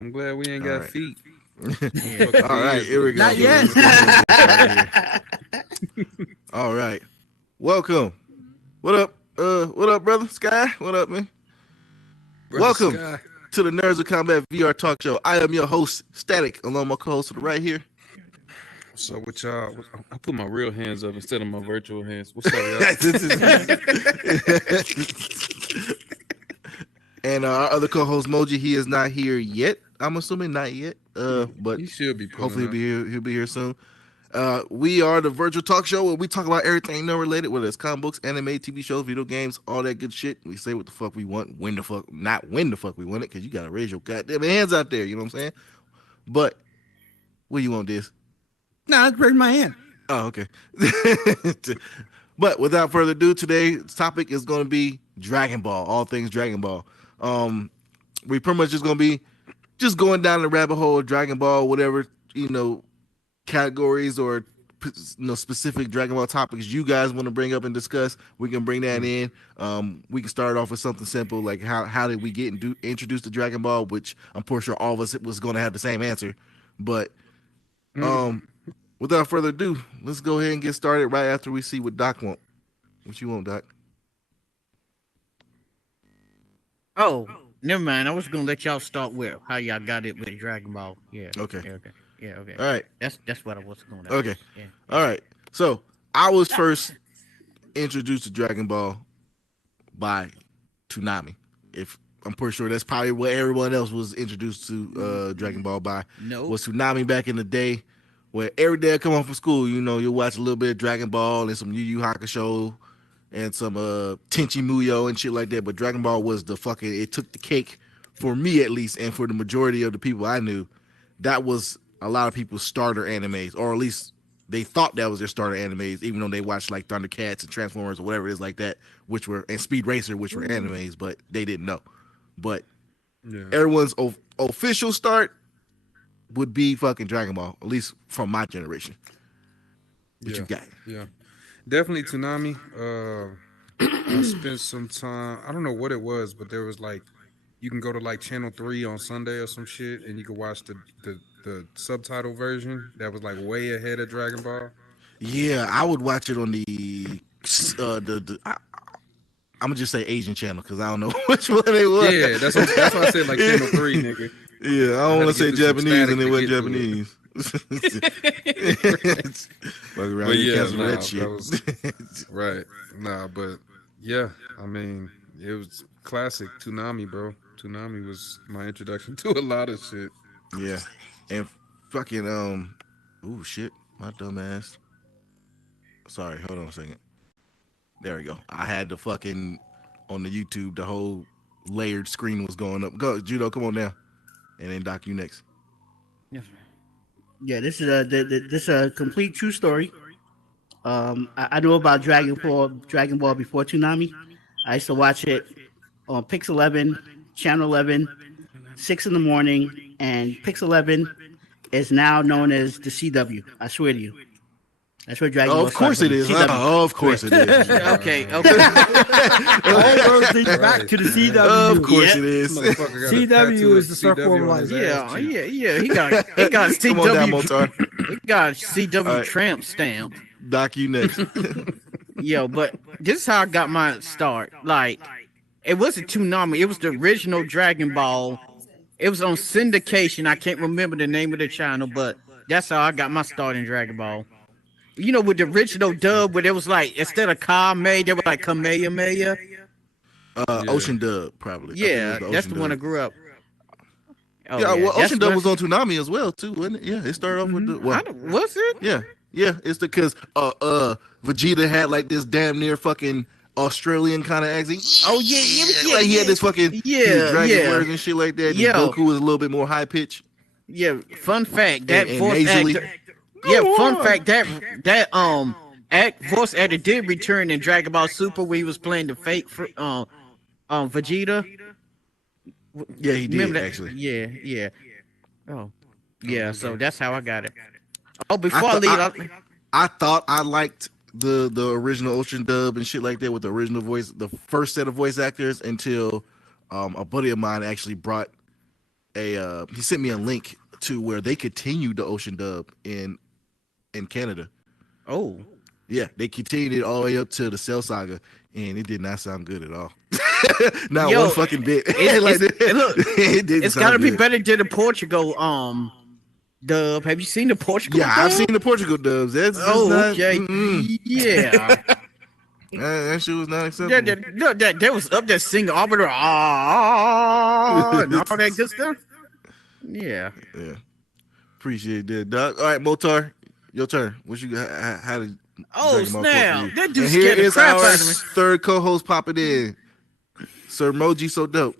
I'm glad we ain't All got right. feet. All right, here we go. Not yet. Let's go ahead and get started here. All right. Welcome. What up? What up, brother? Sky? What up, man? Brother Welcome Sky. to the Nerds of Combat VR talk show. I am your host, Static, along with my co-host to the right here. So with y'all, I put my real hands up instead of my virtual hands. What's up, y'all? And our other co-host, Moji, he is not here yet. I'm assuming not yet. But He should be pulling hopefully up. he'll be here soon. We are the virtual talk show where we talk about everything nerd related, whether it's comic books, anime, TV shows, video games, all that good shit. We say what the fuck we want, not when the fuck we want it, because you gotta raise your goddamn hands out there. You know what I'm saying? But what do you want, this? No, I raised my hand. Oh, okay. But without further ado, today's topic is going to be Dragon Ball, all things Dragon Ball. We pretty much just going to be just going down the rabbit hole of Dragon Ball, whatever, categories or specific Dragon Ball topics you guys want to bring up and discuss. We can bring that in. We can start off with something simple like how did we get introduced to Dragon Ball, which I'm pretty sure all of us was going to have the same answer. But without further ado, let's go ahead and get started right after we see what Doc want. What you want, Doc? Oh, never mind. I was gonna let y'all start with how y'all got it with Dragon Ball. Yeah. Okay. Okay. All right. That's what I was gonna. Okay. Yeah. All right. So I was first introduced to Dragon Ball by Toonami. If I'm pretty sure that's probably what everyone else was introduced to Dragon Ball by. No. Was Toonami back in the day, where every day I come home from school, you'll watch a little bit of Dragon Ball and some Yu Yu Hakusho and some Tenchi Muyo and shit like that. But Dragon Ball was it took the cake for me at least, and for the majority of the people I knew, that was a lot of people's starter animes, or at least they thought that was their starter animes, even though they watched like Thundercats and Transformers or whatever it is like that, and Speed Racer, which were animes, but they didn't know. But everyone's official start would be fucking Dragon Ball, at least from my generation. What you got? Yeah. Definitely Toonami. I spent some time, I don't know what it was, but there was like, you can go to like Channel 3 on Sunday or some shit, and you can watch the subtitle version that was like way ahead of Dragon Ball. Yeah, I would watch it on I'm gonna just say Asian channel because I don't know which one it was. Yeah, that's why I said like Channel 3, nigga. Yeah, I don't want to say Japanese and it wasn't Japanese. Fuck around, you cancel that shit. Right. Nah, but yeah, I mean, it was classic Toonami, bro. Toonami was my introduction to a lot of shit. Yeah, and fucking ooh shit, my dumb ass. Sorry, hold on a second. There we go. I had the fucking on the YouTube, the whole layered screen was going up. Go, Judo, come on down, and then Doc, you next. Yes, yeah, this is a complete true story. I knew about Dragon Ball before Toonami. I used to watch it on Pix 11, Channel 11, 6 in the morning, and Pix 11 is now known as the CW. I swear to you. That's where Dragon Ball of course it is. Of course it is. Okay. All those things back to the CW. Of course it is. CW is the Circle of Life. Yeah. He got CW. Come on down, Motar. He got CW tramp stamp. Doc, you next. Yo, but this is how I got my start. Like, it wasn't Toonami. It was the original Dragon Ball. It was on syndication. I can't remember the name of the channel, but that's how I got my start in Dragon Ball. You know, with the original dub, where it was like, instead of Kame, they were like Kamehameha. Ocean Dub, probably. Yeah, that's the one I grew up. Oh, yeah, well, Ocean Dub was on Toonami as well, too, wasn't it? Yeah, it started off with the... Well, was it? Yeah, it's because Vegeta had like this damn near fucking Australian kind of accent. Oh, yeah. Like he had this fucking dragon words and shit like that. And Goku was a little bit more high pitched. Yeah, fun fact, that and voice nasally. actor... Yeah, fun fact, that voice actor did return in Dragon Ball Super where he was playing the fake Vegeta. Yeah, he did, Remember that? actually. Yeah. Oh, yeah, so that's how I got it. Oh, before I leave... I thought I liked the original Ocean Dub and shit like that with the original voice, the first set of voice actors, until a buddy of mine actually brought he sent me a link to where they continued the Ocean dub in Canada. Oh, Yeah, they continued it all the way up to the Cell Saga, and it did not sound good at all. Not Yo, one fucking bit. It's got to be better than the Portugal dub. Have you seen the Portugal? Yeah, dub? I've seen the Portugal dubs. That's Oh, not, okay. Yeah. that shit was not acceptable. That was up there singing arbiter and all that good stuff. Yeah. Yeah, appreciate that, Doc. All right, Motar, your turn. What you got? How did Oh Dragon Ball snap! Corp That and dude here scared the is crap our out of me. third co-host popping in, Sir Moji. So dope.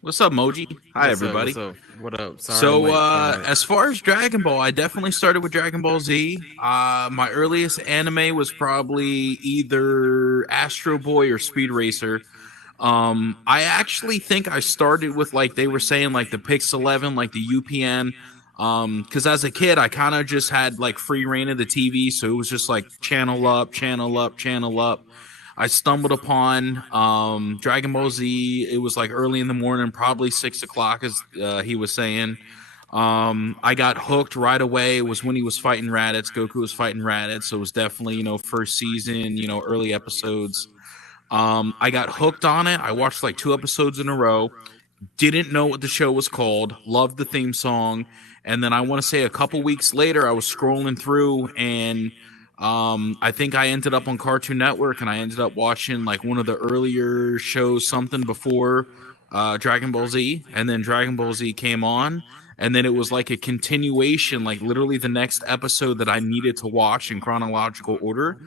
What's up, Moji? Hi, everybody. What up? Sorry, So, I'm late. as far as Dragon Ball, I definitely started with Dragon Ball Z. My earliest anime was probably either Astro Boy or Speed Racer. I actually think I started with, like, they were saying, like, the Pix 11, like the UPN. Because as a kid, I kind of just had, like, free reign of the TV, so it was just, like, channel up, channel up, channel up. I stumbled upon Dragon Ball Z. It was like early in the morning, probably 6 o'clock, as he was saying. I got hooked right away. It was when he was fighting Raditz. Goku was fighting Raditz, so it was definitely, first season, early episodes. I got hooked on it. I watched like 2 episodes in a row. Didn't know what the show was called. Loved the theme song. And then I want to say a couple weeks later, I was scrolling through and I think I ended up on Cartoon Network, and I ended up watching like one of the earlier shows, something before Dragon Ball Z, and then Dragon Ball Z came on, and then it was like a continuation, like literally the next episode that I needed to watch in chronological order.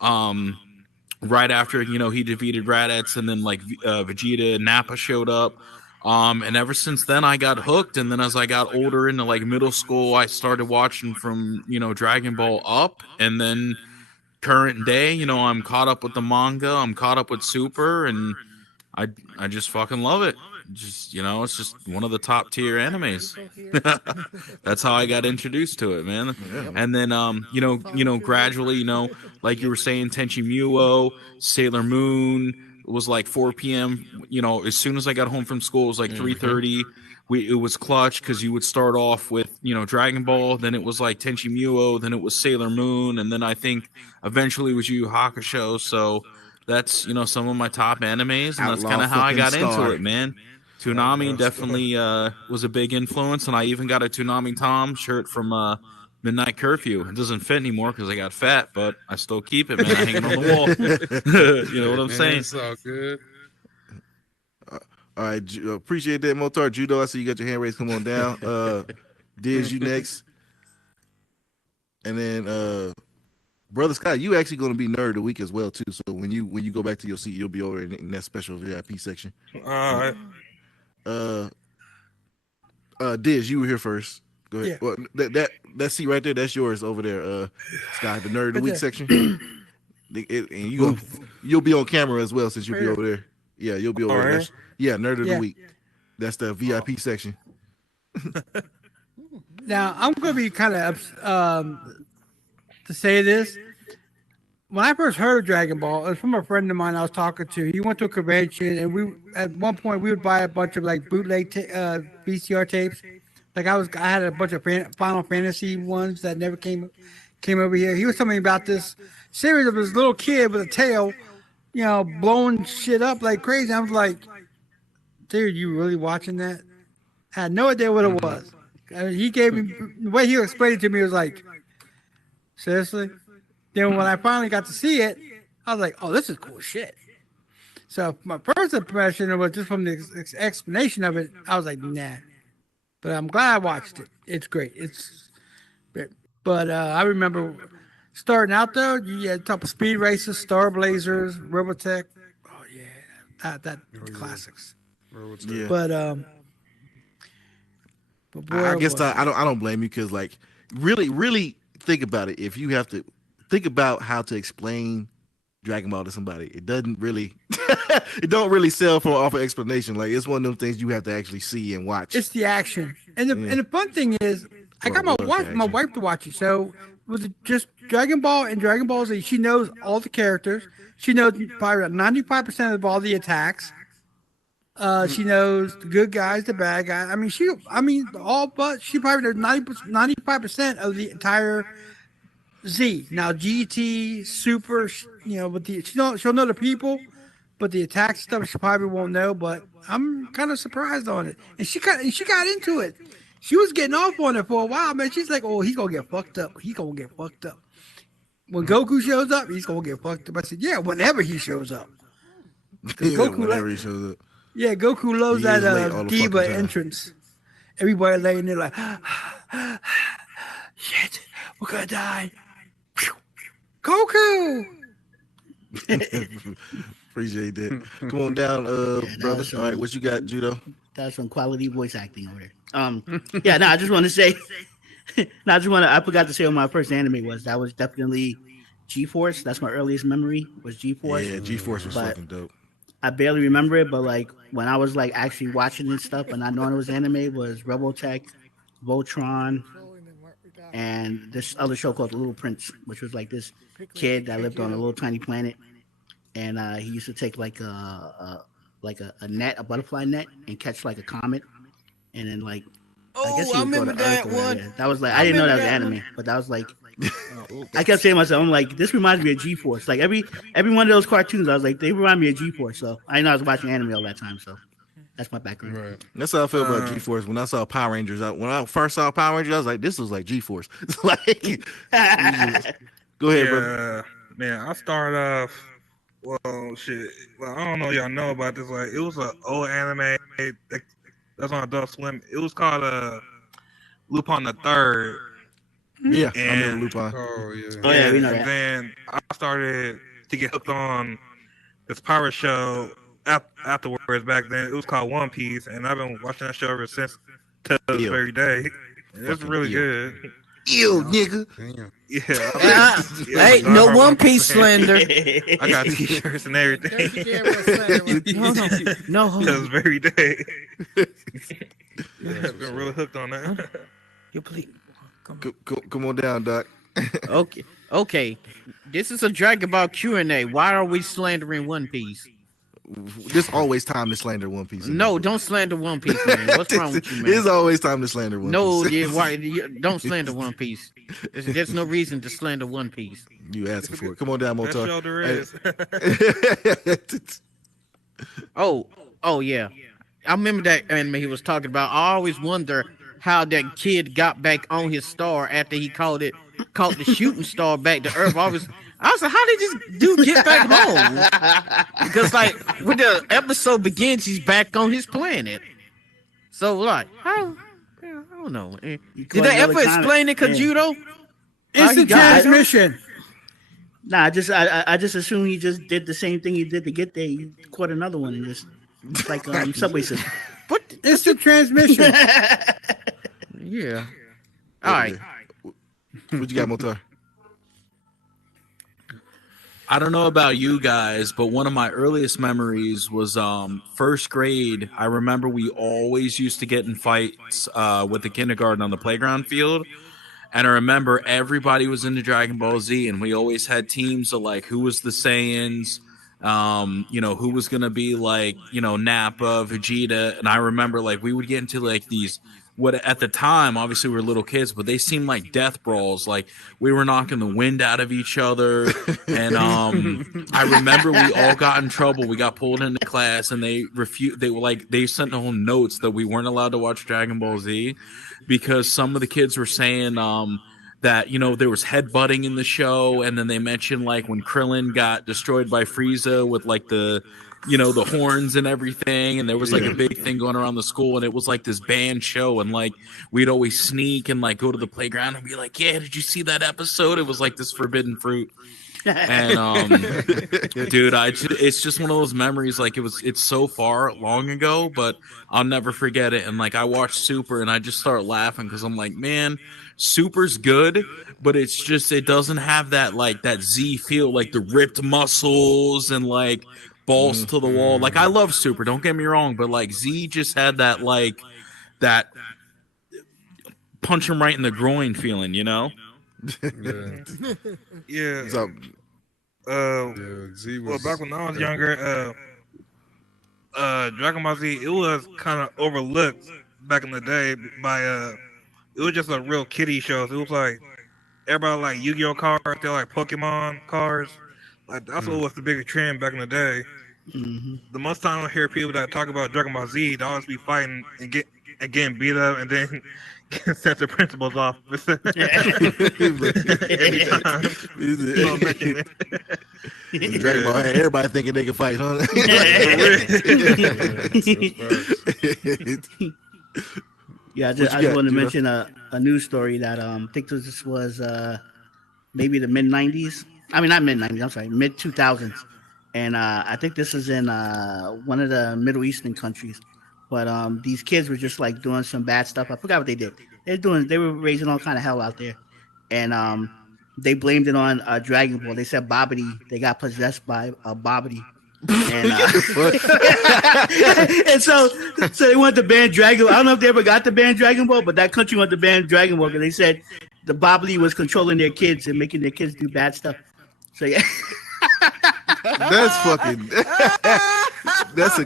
Right after he defeated Raditz, and then like Vegeta and Nappa showed up. And ever since then I got hooked, and then as I got older into like middle school, I started watching from Dragon Ball up, and then current day, I'm caught up with the manga, I'm caught up with Super, and I just fucking love it. Just it's just one of the top tier animes. That's how I got introduced to it, man. Yeah. And then gradually, like you were saying, Tenchi Muyo, Sailor Moon. It was like 4 p.m. As soon as I got home from school, it was like 3:30. It was clutch because you would start off with Dragon Ball, then it was like Tenchi Muyo, then it was Sailor Moon, and then I think eventually it was Yu Yu Hakusho. So that's some of my top animes, and that's kind of how I got into it, man. Toonami definitely was a big influence, and I even got a Toonami Tom shirt from Midnight Curfew. It doesn't fit anymore because I got fat, but I still keep it, man. I hang it on the wall. You know what I'm saying? It's all good. All right, appreciate that, Motar. Judo, I see you got your hand raised. Come on down. Diz, you next. And then Brother Scott, you actually going to be Nerd of the Week as well, too. So when you go back to your seat, you'll be over in that special VIP section. All right. Diz, you were here first. Go ahead. Yeah. Well, that seat right there, that's yours over there, Scott, the Nerd of the Week section. And you'll be on camera as well since you'll be over there. Yeah, you'll be over there. Yeah, Nerd of the Week. That's the VIP section. Now, I'm going to be kind of to say this. When I first heard of Dragon Ball, it was from a friend of mine I was talking to. He went to a convention, and at one point we would buy a bunch of like bootleg VCR tapes. Like I had a bunch of Final Fantasy ones that never came over here. He was telling me about this series of this little kid with a tail, blowing shit up like crazy. I was like, dude, you really watching that? I had no idea what it was. He gave me the way he explained it to me was like, seriously? Then when I finally got to see it, I was like, oh, this is cool shit. So my first impression was just from the explanation of it, I was like, nah. But I'm glad I watched it. It's great. But I remember starting out though, you had top of Speed Racers, Star Blazers, Robotech. Oh yeah, that classics. Yeah. But boy, I guess I don't blame you because like really think about it. If you have to think about how to explain Dragon Ball to somebody, it doesn't really it don't really sell for off of explanation. Like it's one of them things you have to actually see and watch. It's the action, and the fun thing is, I got my wife to watch it. So with just Dragon Ball and Dragon Ball Z, she knows all the characters. She knows probably 95% of all the attacks. She knows the good guys, the bad guys. All but she probably knows 95% of the entire Z. Now GT, Super, but she'll know the people, but the attack stuff she probably won't know. But I'm kind of surprised on it, and she got into it. She was getting off on it for a while, man. She's like, "Oh, he's gonna get fucked up. He's gonna get fucked up. When Goku shows up, he's gonna get fucked up." I said, "Yeah, whenever he shows up." Goku, whenever he shows up. Yeah, Goku loves He is late that all the diva fucking time. entrance. Everybody laying there like, shit, we're gonna die. Goku! Appreciate that. Come on down, brother. was All right, what you got, Judo? That's some quality voice acting over there. Yeah, no, I just want to say, I forgot to say what my first anime was. That was definitely G-Force. That's my earliest memory was G-Force. Yeah, G-Force was But fucking dope. I barely remember it, but like when I was like actually watching this stuff and I knowing it was anime was Robotech, Voltron, and this other show called The Little Prince, which was like this kid that lived on a little tiny planet, and he used to take like a net, a butterfly net, and catch like a comet, and then like I guess he would go to Earth or whatever. Yeah, that was like I didn't know that was anime, but that was like I kept saying to myself, I'm like, this reminds me of G-Force. Like every one of those cartoons, I was like, they remind me of G-Force. So I know I was watching anime all that time. So that's my background. Right. That's how I feel about G-Force. When I saw Power Rangers, when I first saw Power Rangers, I was like, this was like G-Force. It's like, go ahead, bro. Man, I started off. Well, shit. Well, I don't know. Y'all know about this? Like, it was an old anime that's on Adult Swim. It was called Lupin the Third. Yeah, I And- remember Lupin. Oh yeah. Oh, yeah, we know and that. then I started to get hooked on this pirate show afterwards. Back then, it was called One Piece, and I've been watching that show ever since to this Ew. very day. It's Fucking really ew. good. Ew, nigga. Damn. Yeah. Hey, no One Piece slander. I got t-shirts and everything. No, That was very day. I've been really hooked on that. you please. Come on down, Doc. Okay. This is a Dragon Ball Q&A. Why are we slandering One Piece? There's always time to slander One Piece. No, don't slander One Piece, man. What's wrong with you, man? There's always time to slander One No, Piece. don't slander One Piece. There's no reason to slander One Piece. You asking for it. Come on down, That Motar. show there is. Oh yeah. I remember that anime he was talking about. I always wonder how that kid got back on his star after he caught the shooting star back to Earth. I was like, how did this dude get back home? Because like when the episode begins, he's back on his planet. So like, I don't know. Did they ever explain it, Kajudo? Instant got it. transmission. Nah, I just assume he just did the same thing he did to get there. He caught another one and just like subway system. What? Instant transmission. Yeah. All right. What you got, Motar? I don't know about you guys, but one of my earliest memories was first grade. I remember we always used to get in fights with the kindergarten on the playground field. And I remember everybody was into Dragon Ball Z, and we always had teams of like who was the Saiyans, who was gonna be like, Nappa, Vegeta. And I remember like we would get into like these what at the time, obviously we were little kids, but they seemed like death brawls. Like we were knocking the wind out of each other. And I remember we all got in trouble. We got pulled into class, and they sent home notes that we weren't allowed to watch Dragon Ball Z because some of the kids were saying that there was headbutting in the show, and then they mentioned like when Krillin got destroyed by Frieza with like the horns and everything, and there was like a big thing going around the school, and it was like this banned show, and like we'd always sneak and like go to the playground and be like, yeah, did you see that episode? It was like this forbidden fruit. And dude, it's just one of those memories. Like it's so far long ago, but I'll never forget it. And like I watched Super, and I just start laughing because I'm like, man, Super's good, but it's just it doesn't have that like that Z feel, like the ripped muscles and like balls to the wall. Like I love Super, don't get me wrong, but like Z just had that like that punch him right in the groin feeling, Yeah. Yeah. So, Yeah. Z was. Well, back when I was younger, Dragon Ball Z, it was kind of overlooked back in the day by it was just a real kiddie show. It was like everybody like Yu-Gi-Oh cards, they like Pokemon cards. Like that's what was the biggest trend back in the day. Mhm. The most time I hear people that talk about Dragon Ball Z, they always be fighting and getting beat up and then set the principal's off. Every time. Don't mention it. Dragon Ball had everybody thinking they could fight, huh? Yeah, I What just, you I just got, want to Judah? mention a news story that I think this was maybe the mid '90s. I mean, not mid '90s. I'm sorry, mid 2000s. And I think this is in one of the Middle Eastern countries. But these kids were just like doing some bad stuff. I forgot what they did. They were raising all kind of hell out there, and they blamed it on Dragon Ball. They said Babidi. They got possessed by Babidi. And, and so they wanted to ban Dragon. I don't know if they ever got to ban Dragon Ball, but that country wanted to ban Dragon Ball because they said the Babidi was controlling their kids and making their kids do bad stuff. So yeah. That's fucking. That's a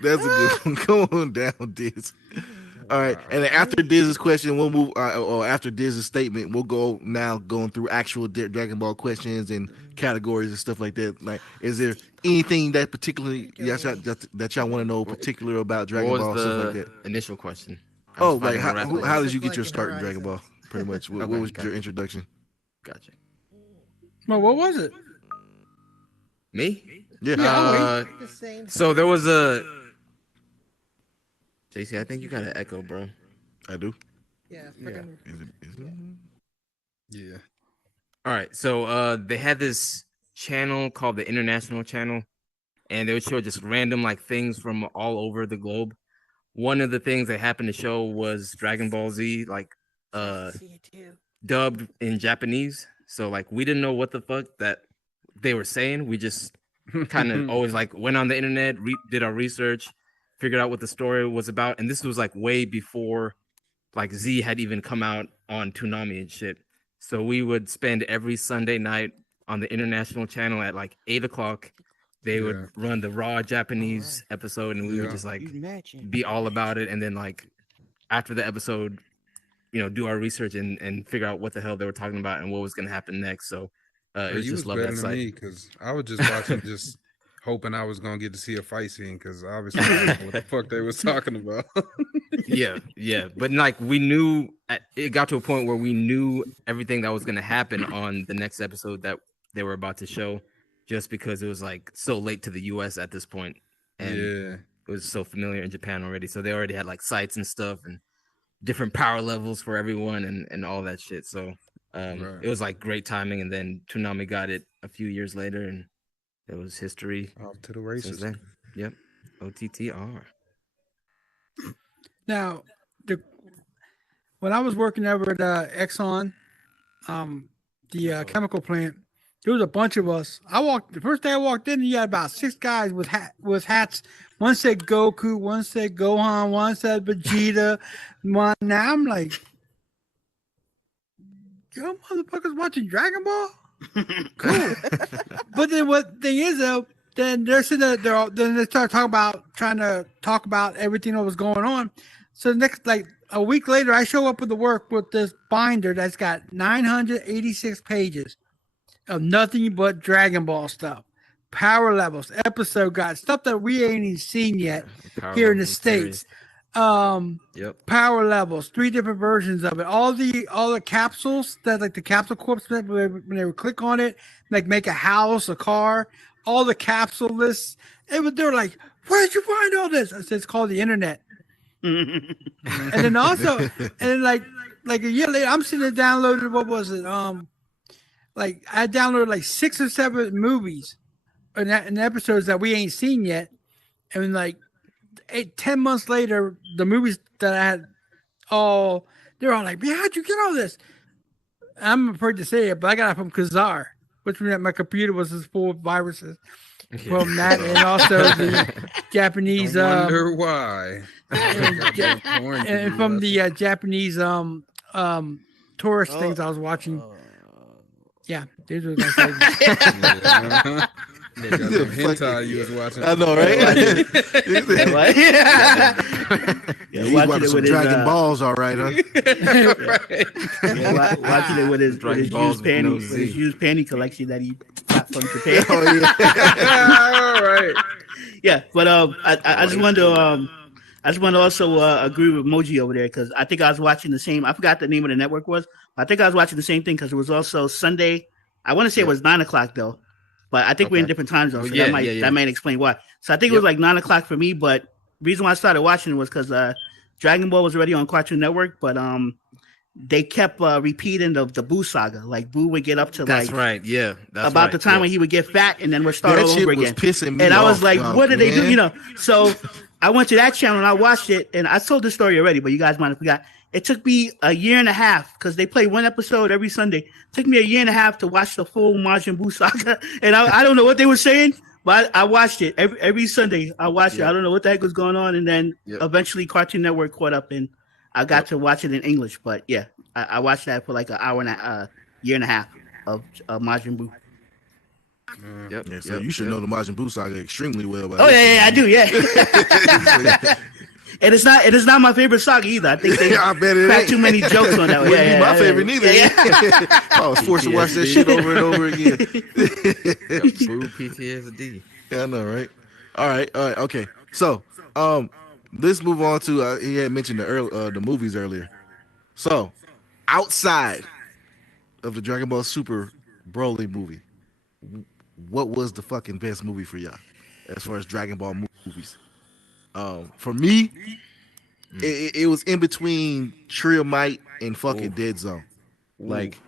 good one. Come on down, Diz. All right, and then after Diz's question, we'll move. Or after Diz's statement, we'll go now going through actual Dragon Ball questions and categories and stuff like that. Like, is there anything that particularly that y'all want to know particular about Dragon What Ball? was Stuff like the that. initial question? I Oh, was like finding the how reference. did you get your start in Dragon Ball? Pretty much. What Okay, was got your it. introduction? Gotcha. Well, what was it? Me? Yeah. Uh, so there was a. JC, I think you got an echo, bro. I do. Yeah. Is it? Yeah. All right, so they had this channel called the International Channel, and they would show just random like things from all over the globe. One of the things they happened to show was Dragon Ball Z, like dubbed in Japanese. So like we didn't know what the fuck that they were saying. We just kind of always like went on the internet, did our research, figured out what the story was about, and this was like way before like Z had even come out on Toonami and shit. So we would spend every Sunday night on the International Channel at like 8:00. They would run the raw Japanese episode, and we would just like be all about it. And then like after the episode, you know, do our research and figure out what the hell they were talking about and what was gonna happen next. So it was You just love better that than me site. because I was just watching, just hoping I was gonna get to see a fight scene because obviously I didn't know what the fuck they was talking about. yeah, but like we knew it got to a point where we knew everything that was going to happen on the next episode that they were about to show, just because it was like so late to the US at this point, and Yeah. it was so familiar in Japan already, so they already had like sites and stuff and different power levels for everyone and all that shit. So Right. it was like great timing, and then Toonami got it a few years later, and it was history Off to the since races. then. Yep, OTTR. Now, when I was working over at Exxon, the chemical plant, there was a bunch of us. The first day I walked in, you had about 6 guys with hats. One said Goku, one said Gohan, one said Vegeta. Now I'm like, y'all motherfuckers watching Dragon Ball? Cool. But then what thing is though, then they're sitting there, then they start trying to talk about everything that was going on. So next, like a week later, I show up with the work with this binder that's got 986 pages of nothing but Dragon Ball stuff, power levels, episode guides, stuff that we ain't even seen yet Power here in the levels series. States. Yep. Power levels, 3 different versions of it. All the capsules that like the capsule corps when they would click on it, like make a house, a car, all the capsule lists. They were like, where'd you find all this? I said, it's called the internet. And then also, and then like a year later, I'm sitting there downloaded, what was it? Like I downloaded like 6 or 7 movies and episodes that we ain't seen yet. And like 10 months later, the movies that I had they're all like, man, how'd you get all this? I'm afraid to say it, but I got it from Kazar, which meant my computer was just full of viruses from that, and also the Japanese I wonder why. and from the Japanese tourist things I was watching. Yeah, these were my favorites. Look, goddamn hentai you was watching. I know, right? Yeah, He's watching watching it some with his, Dragon Balls, all right, huh? watching it with his Dragon Balls with no Z. used panty collection that he got from Japan. Oh yeah. All right. Yeah, but I just wanted to also agree with Moji over there because I think I was watching the same. I forgot the name of the network was. But I think I was watching the same thing because it was also Sunday. I want to say it was 9:00 though, but I think we're in different time zones, so that might explain why. So I think it was like 9:00 for me. But the reason why I started watching it was because Dragon Ball was already on Cartoon Network, but they kept repeating the Boo saga. Like Boo would get up to That's right. Yeah. That's about right. the time when he would get fat and then would start all over again. Pissing me And I was off, like, dog, what did they do? man. You know, so I went to that channel and I watched it and I told the story already, but you guys might have forgot. It took me a year and a half because they play one episode every Sunday. It took me a year and a half to watch the full Majin Buu saga. And I don't know what they were saying, but I watched it every Sunday. I watched it. I don't know what the heck was going on. And then eventually Cartoon Network caught up and I got to watch it in English. But yeah, I watched that for like an hour and a year and a half of Majin Buu. Yep. Yeah, so you should know the Majin Buu saga extremely well. Oh yeah, I do. Yeah. And it's not my favorite saga either. I think they I bet it cracked ain't. too many jokes on that one. Wouldn't be my favorite neither. Yeah. I was forced to watch that shit over and over again. Boo PTSD. Yeah, I know, right? All right, okay. So, let's move on to he had mentioned the movies earlier. So, outside of the Dragon Ball Super Broly movie, what was the fucking best movie for y'all as far as Dragon Ball movies? For me, it was in between Trio Might and fucking Dead Zone. Like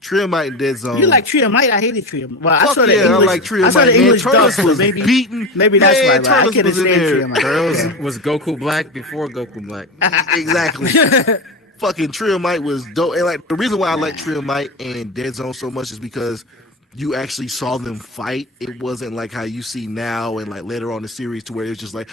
Trio Might and Dead Zone. You like Trio Might? I hated Trio. Well, I Fuck saw the yeah, English. I like Trio I saw Might. the Man, English dub, Turles so was maybe that's Man, why. But I Turles couldn't was in stand there. Trio Might. Turles- Was Goku black before Goku black? Exactly. Fucking Trio Might was dope. And like the reason why I like Trio Might and Dead Zone so much is because you actually saw them fight. It wasn't like how you see now and like later on in the series to where it's just like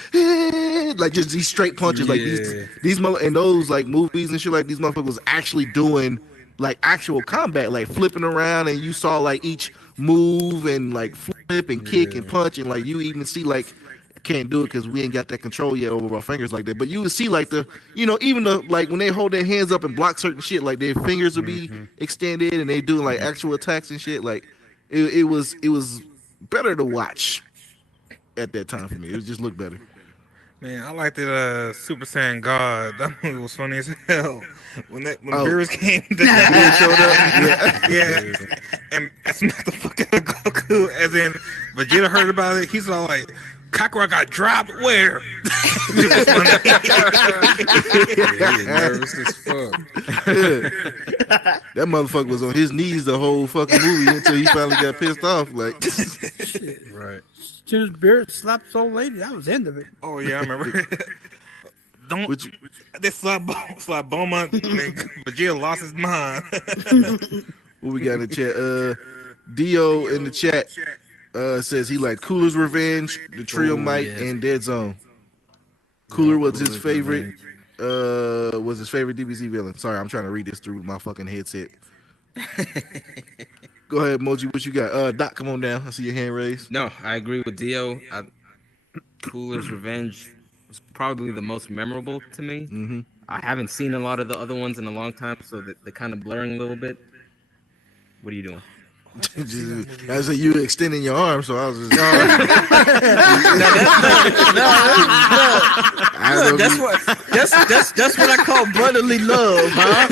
like just these straight punches. Like these and those like movies and shit, like these motherfuckers was actually doing like actual combat, like flipping around, and you saw like each move and like flip and kick and punch, and like you even see like can't do it because we ain't got that control yet over our fingers like that. But you would see like the, you know, even the like when they hold their hands up and block certain shit, like their fingers would be extended and they doing like actual attacks and shit. Like it was better to watch at that time for me. It just looked better. Man, I liked it. Super Saiyan God. That movie was funny as hell. When Beerus came, Beerus showed up. yeah, and smacked the fuck out of Goku. As in, Vegeta heard about it. He's all like, "Kakarot got dropped. Where?" It was funny. Yeah, he nervous as fuck. That motherfucker was on his knees the whole fucking movie until he finally got pissed off. Like, Right. As soon as Beard slapped old lady, that was the end of it. Oh yeah, I remember. They slap Bulma, and Vegeta lost his mind. what we got in the chat? Dio in the chat says he liked Cooler's Revenge, the Trio Might, and Dead Zone. Cooler was his favorite. Was his favorite DBZ villain. Sorry, I'm trying to read this through my fucking headset. Go ahead, Moji. What you got? Doc, come on down. I see your hand raised. No, I agree with Dio. Cooler's Revenge was probably the most memorable to me. Mm-hmm. I haven't seen a lot of the other ones in a long time, so they're kind of blurring a little bit. What are you doing? I said you extending your arm, so I was just. Look, that's what I call brotherly love, huh?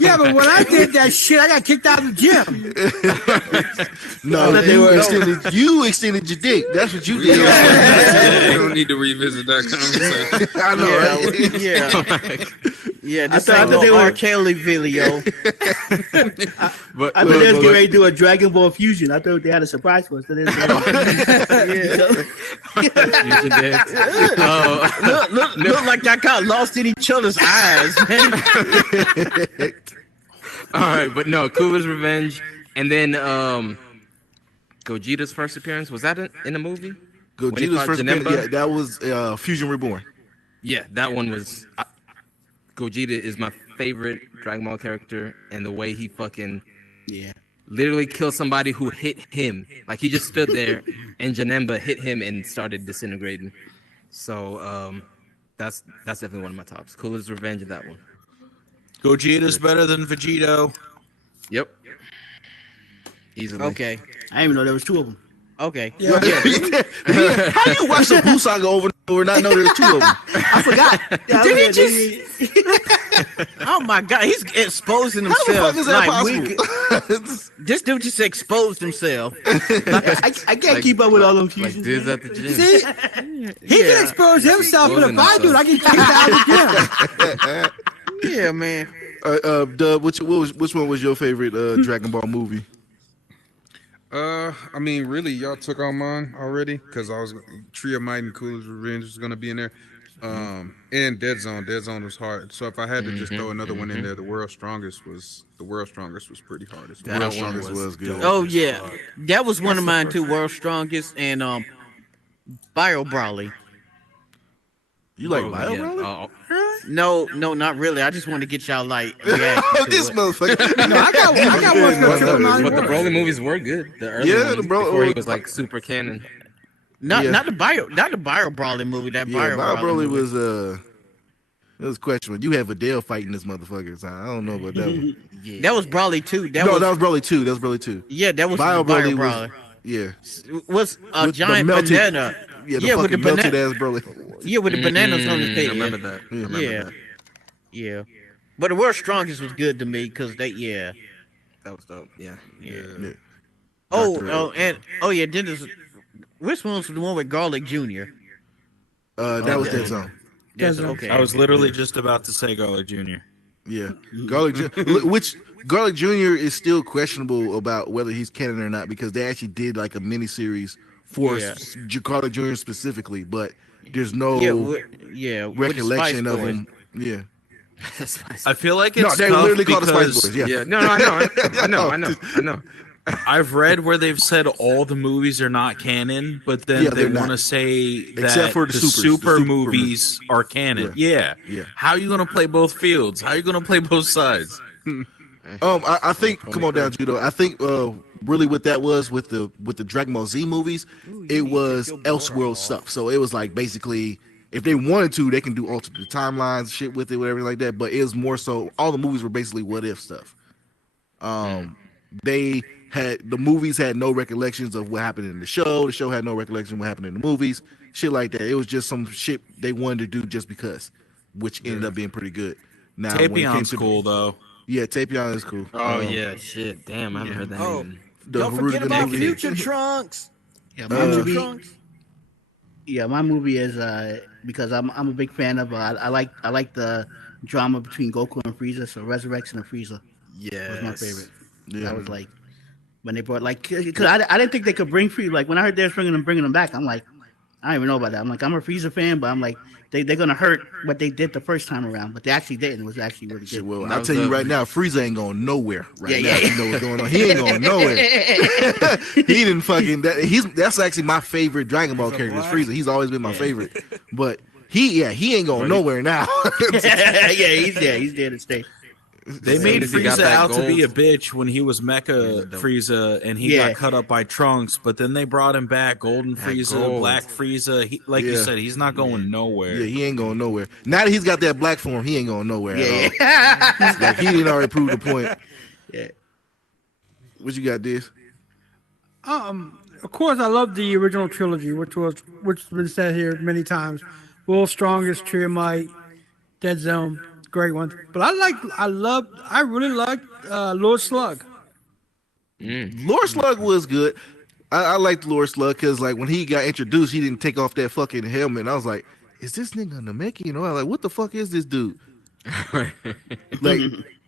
Yeah, but when I did that shit, I got kicked out of the gym. No, you extended your dick. That's what you did. We don't need to revisit that conversation. I know, right? Yeah, I this thought ain't they no were- R. Kelly video. But I thought they was getting ready to do a Dragon Ball fusion. I thought they had a surprise for us. So they was Fusion Dead. Oh, look like y'all got lost in each other's eyes, man. all right, but no, Cooler's Revenge, and then Gogeta's first appearance, was that in the movie? When he Gogeta's fought first Janemba? appearance, yeah, that was Fusion Reborn. Yeah, that one was. Gogeta is my favorite Dragon Ball character, and the way he fucking literally kill somebody who hit him. Like he just stood there and Janemba hit him and started disintegrating. So that's definitely one of my tops. Coolest Revenge of that one. Gogeta's better than Vegito. Yep. Easily. Okay. I didn't even know there was two of them. Okay. Yeah. How you watch the Buu Saga over and over and not know there's two of them? I forgot. Yeah, Did he just? Oh my God, he's exposing How the himself. fuck is that like possible? this dude just exposed himself. I can't keep up with all them Like cheeses. dudes at the gym. See, he can expose himself, but if I do it, I get kicked out of the gym. Yeah, man. Dub, which one was your favorite Dragon Ball movie? I mean, really, y'all took on mine already because I was Tree of Might and Coolest Revenge was gonna be in there. And Dead Zone. Dead Zone was hard. So if I had to just throw another one in there, The World's Strongest was pretty hard as well. World's Strongest was good. Oh yeah, that was one of mine too. World's Strongest and Bio Brawley. You like Oh, Bio yeah. Brawler? No, not really. I just want to get y'all like reaction Oh, to this it. motherfucker. No, I got one for Triple Nine But the Wars. Broly movies were good. The early Yeah, ones the Bro- before he was like super canon. Not Yeah. not the Bio Brawley movie. That Yeah, Bio Bio Brawley Broly movie. was it was questionable. You have Videl fighting this motherfucker, so I don't know about that one. That was Brawley too. That was Broly 2. That was Broly 2. Yeah, that was Bio Bio Broly Brawley. Yeah. Was a With the giant melted- banana. Yeah, the Yeah, with fucking the melted banana. ass Broly. Yeah, with the bananas on his I head. remember that. I remember Yeah. that. Yeah. But the World's Strongest was good to me because they That was dope. Yeah. yeah. Yeah. Oh, and yeah, then there's which one was the one with Garlic Jr.? That was Dead Zone. That's Zone. okay. I was literally just about to say Garlic Jr. Yeah, Garlic Jr. is still questionable about whether he's canon or not because they actually did like a mini series for Yeah. Garlic Jr. specifically, but there's no Yeah, with the recollection Spice of Boys. him. Yeah, I feel like no, it's they tough literally call the Spice because Boys. Yeah, Yeah. No, I know. I've read where they've said all the movies are not canon, but then Yeah, they they're want to not. say that Except for the supers, the super super movies are canon. Yeah. Yeah. How are you gonna play both fields? How are you gonna play both sides? I think. Come on down, Judo. I think really what that was with the Dragon Ball Z movies, it was Elseworld stuff. So it was like basically, if they wanted to, they can do alternate timelines, shit with it, whatever like that. But it was more so all the movies were basically what if stuff. The movies had no recollections of what happened in the show. The show had no recollection of what happened in the movies. Shit like that. It was just some shit they wanted to do just because, which ended up being pretty good. Now, when it came Tapion's to cool though. Yeah, Tapion is cool. Oh yeah, shit. Damn, I haven't heard that. Oh. name. The Don't forget Haruka about movie. Future Trunks. Yeah, Uh, my movie is because I'm a big fan of I like the drama between Goku and Frieza. So Resurrection of Frieza was my favorite. Yeah. That was like when they brought because I didn't think they could bring Frieza. Like when I heard they were bringing them back, I'm like, I don't even know about that. I'm like, I'm a Frieza fan, but I'm like, they're gonna hurt what they did the first time around, but they actually didn't. It was actually really Shit, good. well, That I'll was tell you the- right now, Frieza ain't going nowhere right Yeah, now. yeah. You know what's going on. He ain't going nowhere. He didn't fucking. That's actually my favorite Dragon Ball character. Is Frieza. He's always been my favorite. But he ain't going nowhere now. He's there to stay. They As made soon as he got Frieza that out to be a gold- bitch when he was Mecha was dope. Frieza and he Yeah. got cut up by Trunks, but then they brought him back, Golden Frieza, gold. Black Frieza. He, like you Yeah. said, he's not going nowhere. Yeah, he ain't going nowhere. Now that he's got that black form, he ain't going nowhere at Yeah. all. Like he didn't already prove the point. Yeah. What you got, this? Of course, I love the original trilogy, which has been said here many times. World's Strongest, Tree of Might, Dead Zone, great one. But I really liked Lord Slug. Lord Slug was good. I liked Lord Slug because like when he got introduced, he didn't take off that fucking helmet. And I was like, is this nigga Namekian? You know, I was like, what the fuck is this dude? Like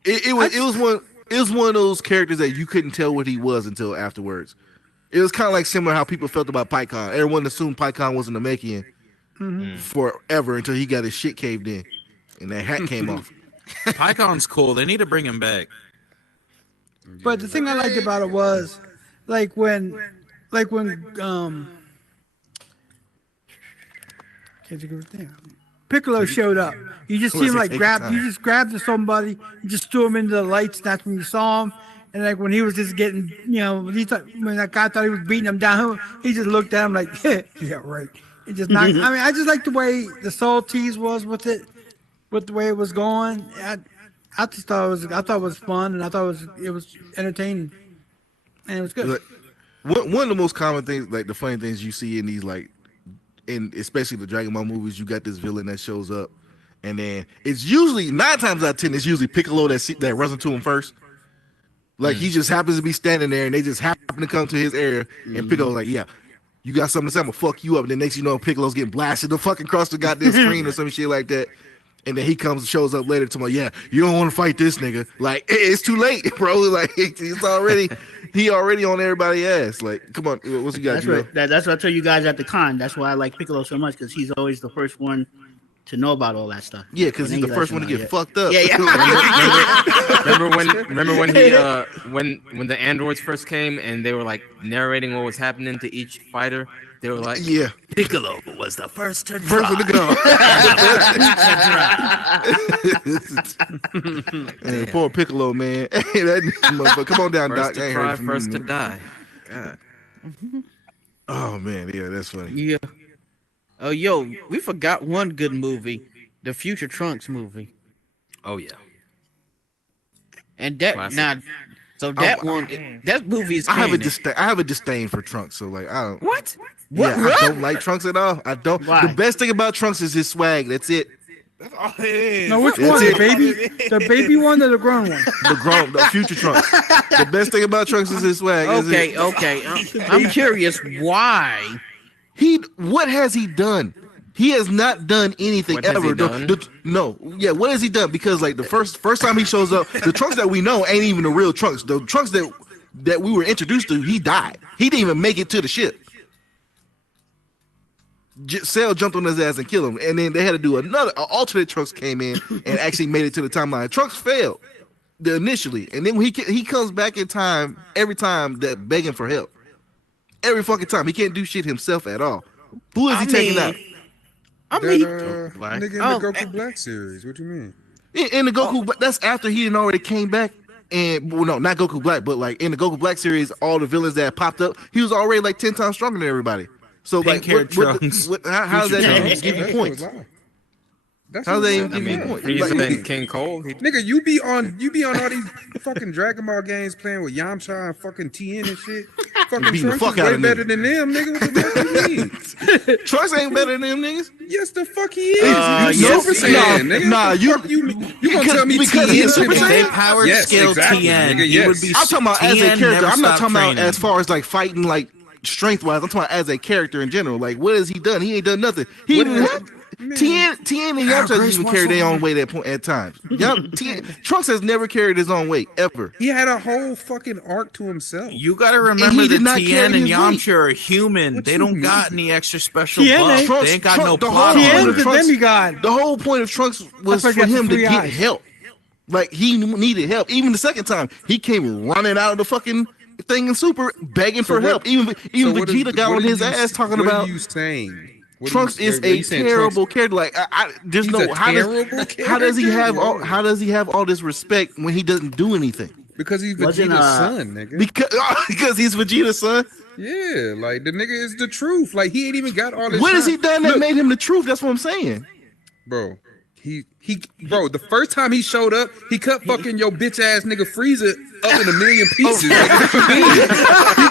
it was one of those characters that you couldn't tell what he was until afterwards. It was kind of like similar how people felt about PyCon. Everyone assumed PyCon was a Namekian forever until he got his shit caved in and that hat came off. PyCon's cool. They need to bring him back. But the thing I liked about it was, like when can't think of his name. Piccolo showed up. You just see him like grab. You just grabbed somebody, you just threw him into the lights. That's when you saw him, And like when he was just getting, when that guy thought he was beating him down, he just looked at him like, yeah, right. It just knocked. I mean, I just like the way the soul tease was with it, with the way it was going. I just thought it was fun, and I thought it was entertaining, and it was good. Like, one of the most common things, like the funny things you see in these, like, in especially the Dragon Ball movies, you got this villain that shows up, and then it's usually 9 times out of 10, it's usually Piccolo that runs into him first. Like he just happens to be standing there, and they just happen to come to his area, and Piccolo's like, "Yeah, you got something to say? I'm gonna fuck you up." And then next you know, Piccolo's getting blasted the fucking across the goddamn screen or some shit like that. And then he shows up later to me, yeah, you don't want to fight this nigga. Like, it's too late, bro. Like, he already on everybody's ass. Like, come on, what's you got? That's right. That's what I tell you guys at the con. That's why I like Piccolo so much, because he's always the first one to know about all that stuff. Yeah, because he's the first one to get fucked up. Yeah. remember when he when the androids first came and they were like narrating what was happening to each fighter. They were like, yeah, Piccolo was the first to go. And poor Piccolo, man. Come on down, first Doc. to cry, first to die. God. Oh man, yeah, that's funny. Yeah. Oh, yo, we forgot one good movie, the Future Trunks movie, Oh yeah. and that Classic. that movie is. I have canon. a disdain for Trunks, so like I don't. What? I don't like Trunks at all. I don't. Why? The best thing about Trunks is his swag. That's it. That's all it is. No, which That's one? it. The baby one or the grown one? The future Trunks. The best thing about Trunks is his swag. Okay. I'm curious why. What has he done? He has not done anything What has ever. he done? What has he done? Because like the first time he shows up, the Trunks that we know ain't even the real Trunks. The Trunks that we were introduced to, he died. He didn't even make it to the ship. Cell jumped on his ass and killed him, and then they had to do an alternate Trunks came in and actually made it to the timeline. Trunks failed initially, and then when he comes back in time every time that begging for help. Every fucking time he can't do shit himself at all. Who is he taking out? Nigga in the Goku Black series. What you mean? In the Goku, but that's after he had already came back. And well, no, not Goku Black, but like in the Goku Black series, all the villains that popped up, he was already like 10 times stronger than everybody. So like, how does that give you points? How does that even give you points? Frieza and King Cole. Nigga, you be on all these fucking Dragon Ball games playing with Yamcha and fucking Tien and shit. Fucking beating the Trunks fuck is out way of better niggas. than them, nigga. What the fuck you mean? Trunks ain't better than them niggas. Yes, the fuck he is. Yes, Super Saiyan, nigga. nah, What the you- fuck you gonna tell me because he Tien is Super should be- Saiyan? They powered Yes, scale exactly, Tien. nigga, He would yes. be. I'm talking about as a Tien character. never I'm not stopped talking about training. as far as like fighting, like strength wise. I'm talking about as a character in general. Like, what has he done? He ain't done nothing. He even Tien and Yamcha even carry their own weight at times. Trunks has never carried his own weight ever. He had a whole fucking arc to himself. You got to he remember did that not Tien carry and his Yamcha are human. What They you don't mean? got any extra special Tien buff. ain't- They ain't got no the plot whole on point Tien's of the Trunks- demigod. The whole point of Trunks was That's for why he got him the to 3 get eyes. help. Like he needed help. Even the second time, he came running out of the fucking thing in Super, begging for what- help. Even So what Vegeta is- got what on are his you- ass talking what about are you saying? What are Trunks you- is are you a saying terrible character. Like there's He's no a how terrible does he have character? how does he have all this respect when he doesn't do anything? Because he's Wasn't, Vegeta's son, nigga. Because he's Vegeta's son. Yeah, like the nigga is the truth. Like he ain't even got all this. What has time. he done that made him the truth? That's what I'm saying. Bro? Bro, the first time he showed up, he cut fucking your bitch ass nigga Frieza up in a million pieces. Like, what you mean?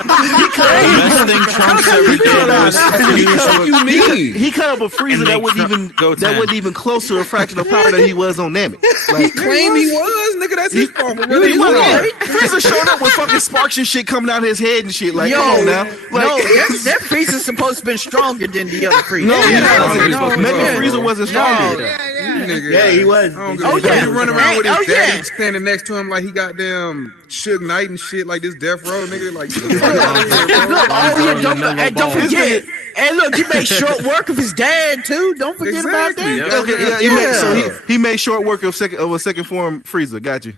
The best thing Trunks ever did was What you mean? He cut up a Frieza And that make wasn't Goten. even close to a fraction of power that he was on Namek. He Like, claimed he was, nigga. That's his fault. For he whether he was. was. Frieza showed up with fucking sparks and shit coming out his head and shit. Like, Yo, come on now. no, Like, that Frieza's supposed to be stronger than the other Frieza. no, he Yeah, wasn't. no, Maybe no. Frieza wasn't stronger. Nigga, Yeah, he was. I don't give Oh, a fuck. yeah. He run around with his Oh, daddy yeah. standing next to him like he got damn Suge Knight and shit, like this Death Row nigga. Like, get the fuck out of here, bro. Don't forget. And look, he made short work of his dad too. Don't forget about Exactly. that. Yeah. Okay, yeah, so he made short work of a second form Frieza. Got you.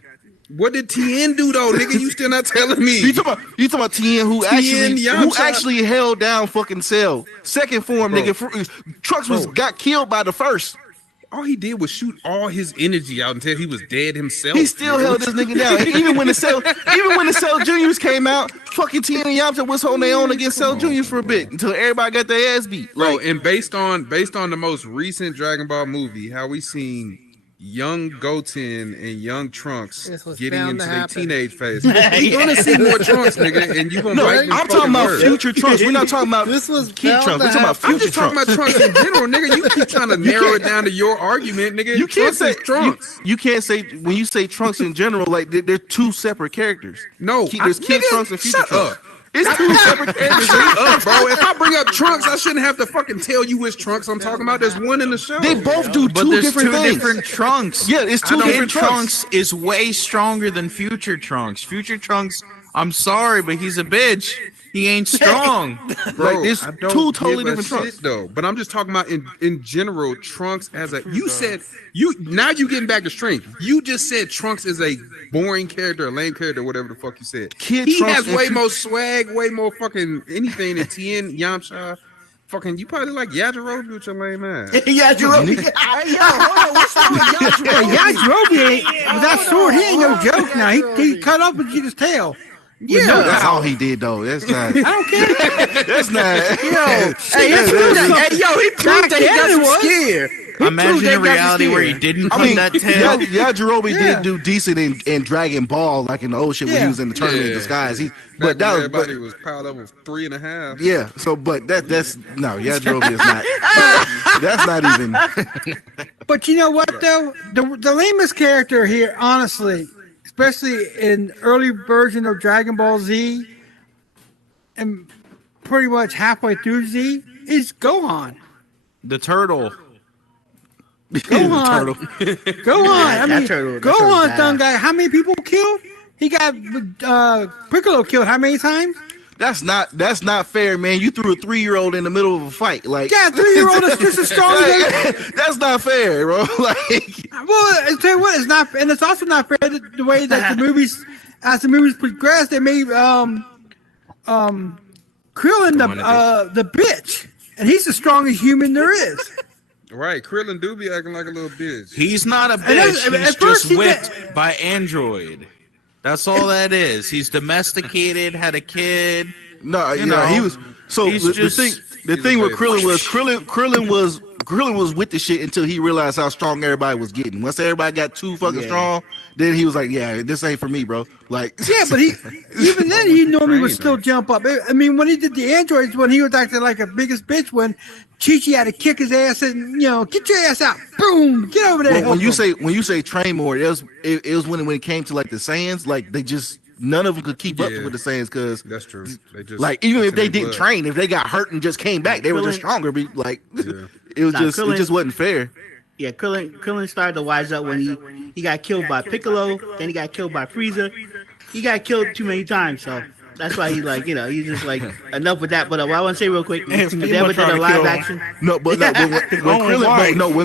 What did Tien do though, nigga? You still not telling me? You talking about Tien who Yamcha. actually held down fucking Cell. Second form, nigga. Trunks got killed by the first. all he did was shoot all his energy out until he was dead himself. He still held this nigga down. And even when the Cell Juniors came out, fucking Tien and Yamcha was holding their own against Cell Juniors for a bit until everybody got their ass beat. Bro, Like, and based on the most recent Dragon Ball movie, how we seen young Goten and young Trunks This was getting bound into to their happen. teenage phase. You're gonna see more Trunks, nigga, and you gonna no, bite me I'm talking fucking about word. future Trunks. We're not talking about This was kid bound Trunks. to We're talking about I'm future just talking Trunks. about Trunks in general, nigga. You keep trying to narrow it down to your argument, nigga. You can't Trunks say is Trunks. You can't say when you say Trunks in general, like they're two separate characters. No, There's Kid nigga, Trunks and Future shut Trunks. up. It's two separate characters. Shut up, bro. If I bring up Trunks, I shouldn't have to fucking tell you which Trunks I'm talking about. There's one in the show. They both do But two there's different two things. different Trunks. Yeah, it's two Kid different Trunks. Trunks is way stronger than Future Trunks. Future Trunks, I'm sorry, but he's a bitch. He ain't strong. Bro, Like, there's I don't two totally give a different Trunks. shit, though. But I'm just talking about in general, Trunks as a. You said now you getting back to strength. You just said Trunks is a boring character, a lame character, whatever the fuck you said. Kid He Trunks has and way Future- more swag, way more fucking anything than Tien, Yamcha. Fucking, you probably like Yajirobe with your lame ass. Yajirobe. Yajirobe ain't with that sword. He ain't no joke. Now he cut off and his tail. Yeah, that's all he did though. That's not. I don't care. That's not. He proved that he got some scared. Imagine a reality where he didn't I cut mean, that tail. Yajirobe Yeah. did do decent in Dragon Ball, like in the old shit when he Yeah. was in the tournament in disguise. He, Back but when that was, everybody but, was piled up with 3.5. yeah. So, but that's no, Yajirobe is not. That's not even. But you know what though? The lamest character here, honestly, especially in early version of Dragon Ball Z, and pretty much halfway through Z, is Gohan. The turtle. Gohan. Gohan. I That mean, turtle Gohan bad. done got how many people killed? He got Piccolo killed how many times? That's not fair, man. You threw a 3-year-old in the middle of a fight, like. Yeah, 3-year-old is just as strong as. That's not fair, bro. Like. Well, I tell you what, it's not, and it's also not fair that the way that the movies, as the movies progress, they made Krillin the bitch, and he's the strongest human there is. Right, Krillin do be acting like a little bitch. He's not a then- bitch. at He's first just he whipped by Android. That's all that is. He's domesticated, had a kid. No, You yeah, know, he was. So he's the just- thing with Krillin was Krillin was with the shit until he realized how strong everybody was getting. Once everybody got too fucking strong, then he was like, "Yeah, this ain't for me, bro." Like, Yeah, but even then he normally would still jump up. I mean, when he did the androids, when he was acting like a biggest bitch, when Chi-Chi had to kick his ass and get your ass out, boom, get over there. Well, when help him. you say train more, it was when it came to like the Saiyans, like they just none of them could keep up Yeah. with the Saiyans because That's true. They just like even if it's in they their didn't blood. train, if they got hurt and just came back, they were just Krillin- stronger. Like Yeah. it was Nah, just Krillin- it just wasn't fair. Yeah, Krillin started to wise up when he got killed by Piccolo, then he got killed by Frieza. He got killed too many times, so that's why he's like, he's just like, enough with that. But what I want to say real quick, if they ever did a live action, No, but when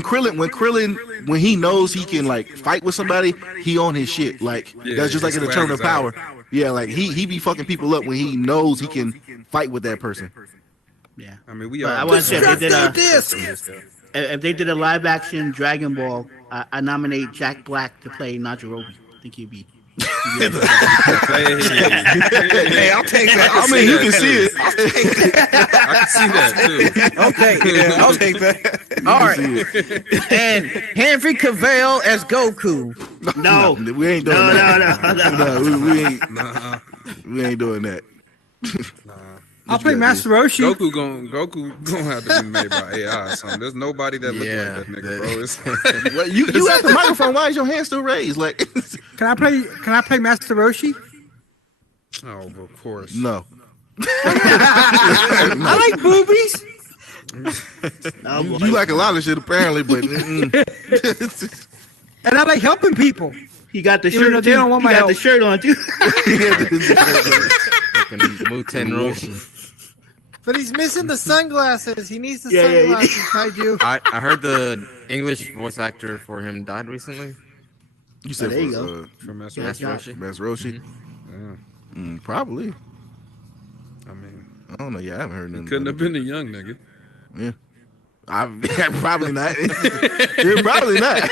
Krillin, when he knows he can like fight with somebody, he on his shit. Like Yeah, that's just like his in the Tournament of swag is Power. Yeah, like he be fucking people up when he knows he can fight with that person. yeah. I mean, we But I all. want to say if they did a Disc. if they did a live action Dragon Ball, I nominate Jack Black to play Najirobe. I think he'd be. Hey, I'll take that. I mean, you can see it. I can see that too. Okay, I'll take that. All right. And Henry Cavill as Goku. No, we ain't doing that. no. No, we ain't. Nah, We ain't doing that. I'll play Master Roshi. Goku gonna have to be made by AI or something. There's nobody that look Yeah, like that nigga, bro. It's, Well, you at the microphone. Why is your hand still raised? Like, Can I play Master Roshi? oh, of course. no. I like boobies. Oh, boy. You like a lot of shit apparently, but And I like helping people. He got the Even shirt. though they too. don't want He my got help. the shirt on too. Fucking Muten Roshi. But he's missing the sunglasses. He needs the Yeah, yeah, yeah. sunglasses, Kaiju. I heard the English voice actor for him died recently. you said there you for, go. From Master Yeah, Roshi. Master Roshi. Master Roshi. Yeah. Probably. I mean, I don't know. Yeah, I haven't heard nothing. couldn't about have been a young nigga. it. Probably not. You're probably not.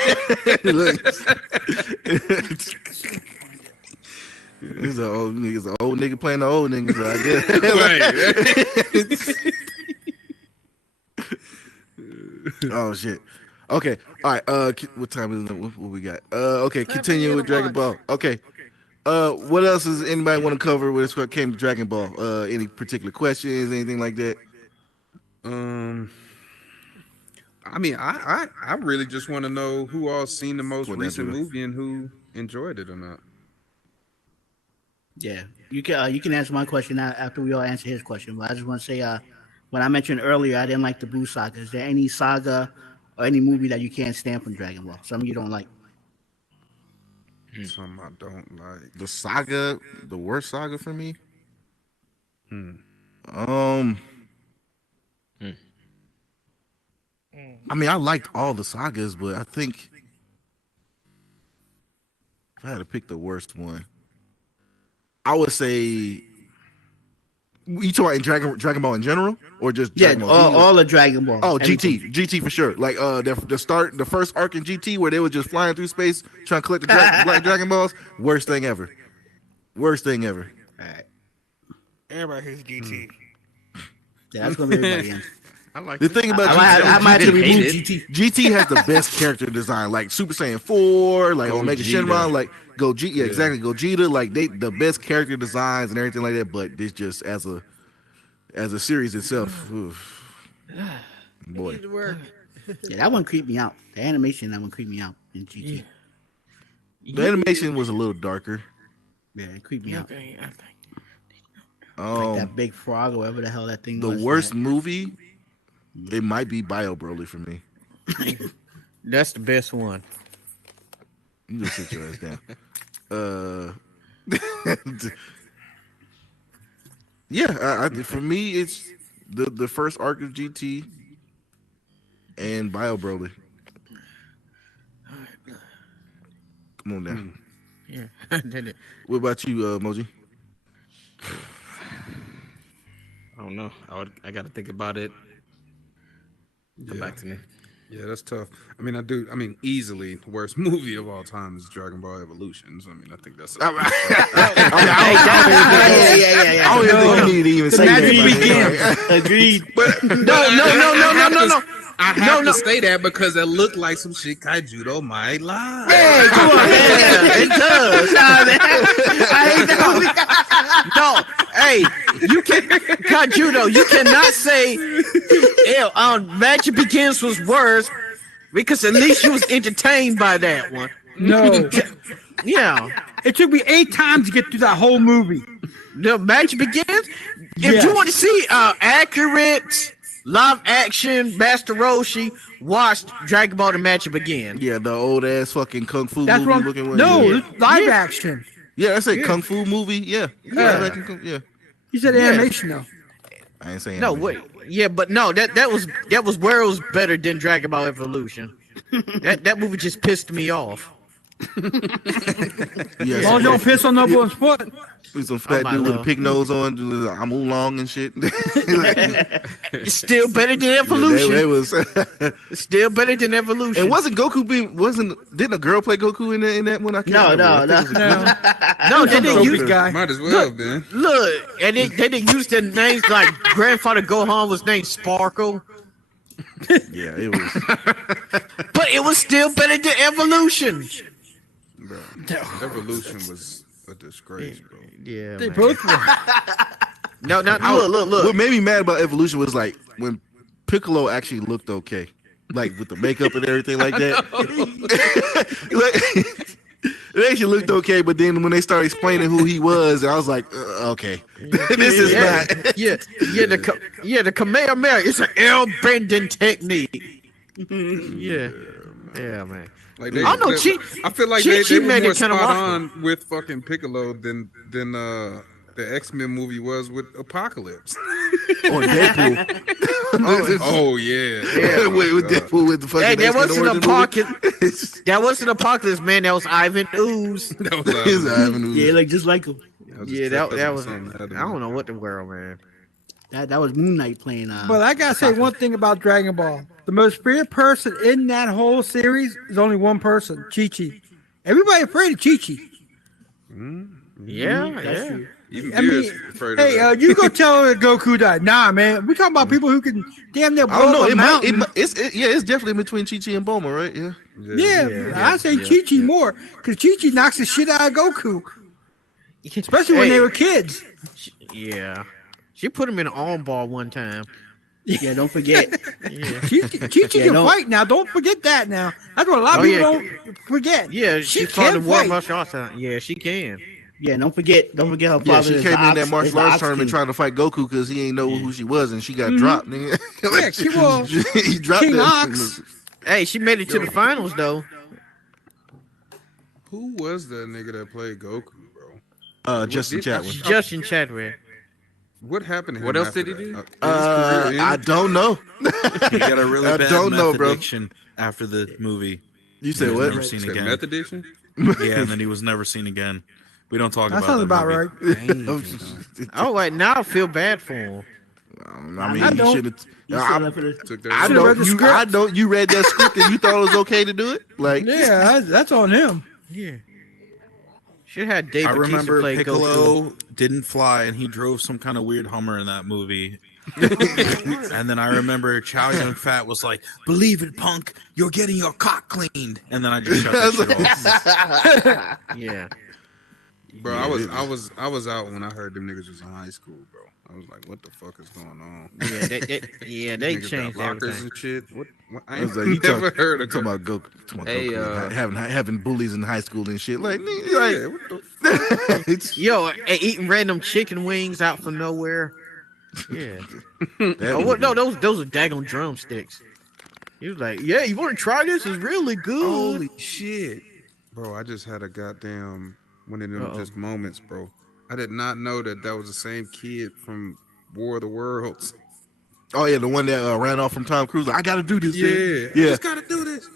Look. He's an old nigga playing the old niggas, I guess. Oh shit. Okay. All right. What time is it? What we got? Okay. Continue with Dragon Ball. Okay. What else does anybody want to cover when it came to Dragon Ball? Any particular questions? Anything like that? I mean, I really just want to know who all seen the most What recent that do? movie and who enjoyed it or not. Yeah, you can answer my question after we all answer his question. But I just want to say, when I mentioned earlier, I didn't like the Buu saga. Is there any saga or any movie that you can't stand from Dragon Ball? Something you don't like? Something I don't like. The saga, the worst saga for me. I mean, I liked all the sagas, but I think if I had to pick the worst one, I would say. You talking about in Dragon Ball in general, or just Dragon Ball? all of Dragon Ball. Oh, Everything. GT for sure. Like the first arc in GT where they were just flying through space trying to collect the Black Dragon Balls. Worst thing ever. Worst thing ever. All right. Everybody hates GT. Yeah, that's gonna be everybody. Else. I like The thing about I might have to hate remove it. GT. GT has the best character design, like Super Saiyan 4, like Omega Gogeta. Shenron, like Gogeta, exactly, Gogeta, like they the best character designs and everything like that. But this just as a series itself, oof. Boy, Yeah, that one creeped me out. The animation, that one creeped me out in GT. the animation was a little darker. Yeah, it creeped me out. Like Um, that big frog or whatever the hell that thing the was. worst movie, it might be Bio Broly for me. That's the best one. You just sit your ass down. Yeah, for me, it's the first arc of GT and Bio Broly. Come on down. Yeah. What about you, Moji? I don't know. I got to think about it. Come back to me. Yeah, that's tough. I mean, easily the worst movie of all time is Dragon Ball Evolution. So, I mean, I think that's. Yeah. Yeah. I don't even think you need to even say magic that. begins. Agreed. No. I have to say that because it looked like some shit Kaijudo might lie. Hey, come on, man. It does. No, hey, you can Kajudo, you cannot say Magic Begins was worse because at least you was entertained by that one. No, Yeah. it took me 8 times to get through that whole movie. The Magic Begins. If Yes. you want to see accurate live action Master Roshi, watch Dragon Ball The Magic Begin. Yeah, the old ass fucking kung fu That's movie what looking I'm, one. no, yeah. it's live action. Yeah, that's a kung fu movie. Yeah, Yeah. Live action yeah. You said animation though. I ain't saying No, anything. wait. Yeah, but no, that was where it was better than Dragon Ball Evolution. that movie just pissed me off. Yeah, As long as you don't piss on no one's foot. some fat my dude with a love. pig nose on, I'm oolong and shit. It's still better than Evolution. It was. It's still better than Evolution. And wasn't Goku didn't a girl play Goku in that one? I can't No, remember. no, I think it was a- no, they didn't use This guy. Might as well have been. look, and they didn't use the names like Grandfather Gohan was named Sparkle, Yeah, it was. but it was still better than Evolution. Bro. Evolution was a disgrace, bro. Yeah, They both were. no, look. What made me mad about Evolution was like when Piccolo actually looked okay, like with the makeup and everything like that. It actually looked okay, but then when they started explaining who he was, I was like, okay, this is not. The Kamehameha is an air bending technique. Yeah, man. Like I don't know, I feel like Chi they were made more it kinda spot waffle. on with fucking Piccolo than the X-Men movie was with Apocalypse. Or Deadpool. Oh yeah, with Deadpool with the fucking. Hey, that X-Men wasn't origin Apocalypse. movie. That wasn't Apocalypse, man. That was Ivan Ooze. that was It's Ivan Ooze. Yeah, like just like him. Yeah, that was. I don't know what the world, man. That was Moon Knight playing. But I gotta say one thing about Dragon Ball: the most feared person in that whole series is only one person, Chi Chi. Everybody afraid of Chi Chi. Yeah, That's yeah. true. Even I Beer's mean, afraid hey, of that. you go tell her that Goku died. Nah, man. We're talking about people who can damn near I don't blow know. up a It might. mountain. It's definitely between Chi Chi and Bulma, right? Yeah. Yeah, I say Chi Chi more because Chi Chi knocks the shit out of Goku, especially when they Hey. were kids. Yeah. She put him in an armbar one time. Yeah, don't forget. Yeah. Chi Chi can don't- fight now. Don't forget that now. That's what a lot of Oh, people yeah. don't forget. Yeah, she she fought can the war fight. martial arts. Yeah, she can. Yeah, don't forget her father. Yeah, she is came the in that Ox- martial is the arts Ox tournament King. trying to fight Goku because he ain't know who she was, and she got dropped. Nigga. Yeah, well, he dropped King that. Ox. Hey, she made it to the finals though. Who was that nigga that played Goku, bro? Justin Chadwick. Justin Chadwick. What happened to him? What else after did he that? do? Did his career I end? don't know. He got a really I bad don't know, meth bro. addiction after the movie. You He said was what? Never seen Said again. meth addiction? Yeah, and then he was never seen again. We don't talk That about sounds that about movie. right. Oh wait, now I feel bad for him. I mean, I you don't. should have. You still left for the- Took that I shit. Should've read don't. the You, script. I don't. You read that script and you thought it was okay to do it? Like, Yeah, that's on him. Yeah. Should have Dave I Bautista remember play Goku. Piccolo didn't fly, and he drove some kind of weird Hummer in that movie. And then I remember Chow Yun Fat was like, "Believe it, punk, you're getting your cock cleaned." And then I just shut that shit off. Yeah. Bro, I was out when I heard them niggas was in high school, bro. I was like, what the fuck is going on? Yeah, they Niggas got changed lockers everything. and shit. What? I I ain't was like, you never talk- heard of talking that. about Goku, talking about Hey, Goku having bullies in high school and shit. Like, nigga, Yeah, like what the it's, Yo, eating random chicken wings out from nowhere. Yeah. that Oh, was- what? No, those are daggone drumsticks. He was like, "Yeah, you want to try this? It's really good." Holy shit, bro! I just had a goddamn one of them Uh-oh. just moments, bro. I did not know that was the same kid from War of the Worlds. Oh yeah, the one that ran off from Tom Cruise. Like, I gotta do this. Yeah, thing. I yeah. just gotta do this.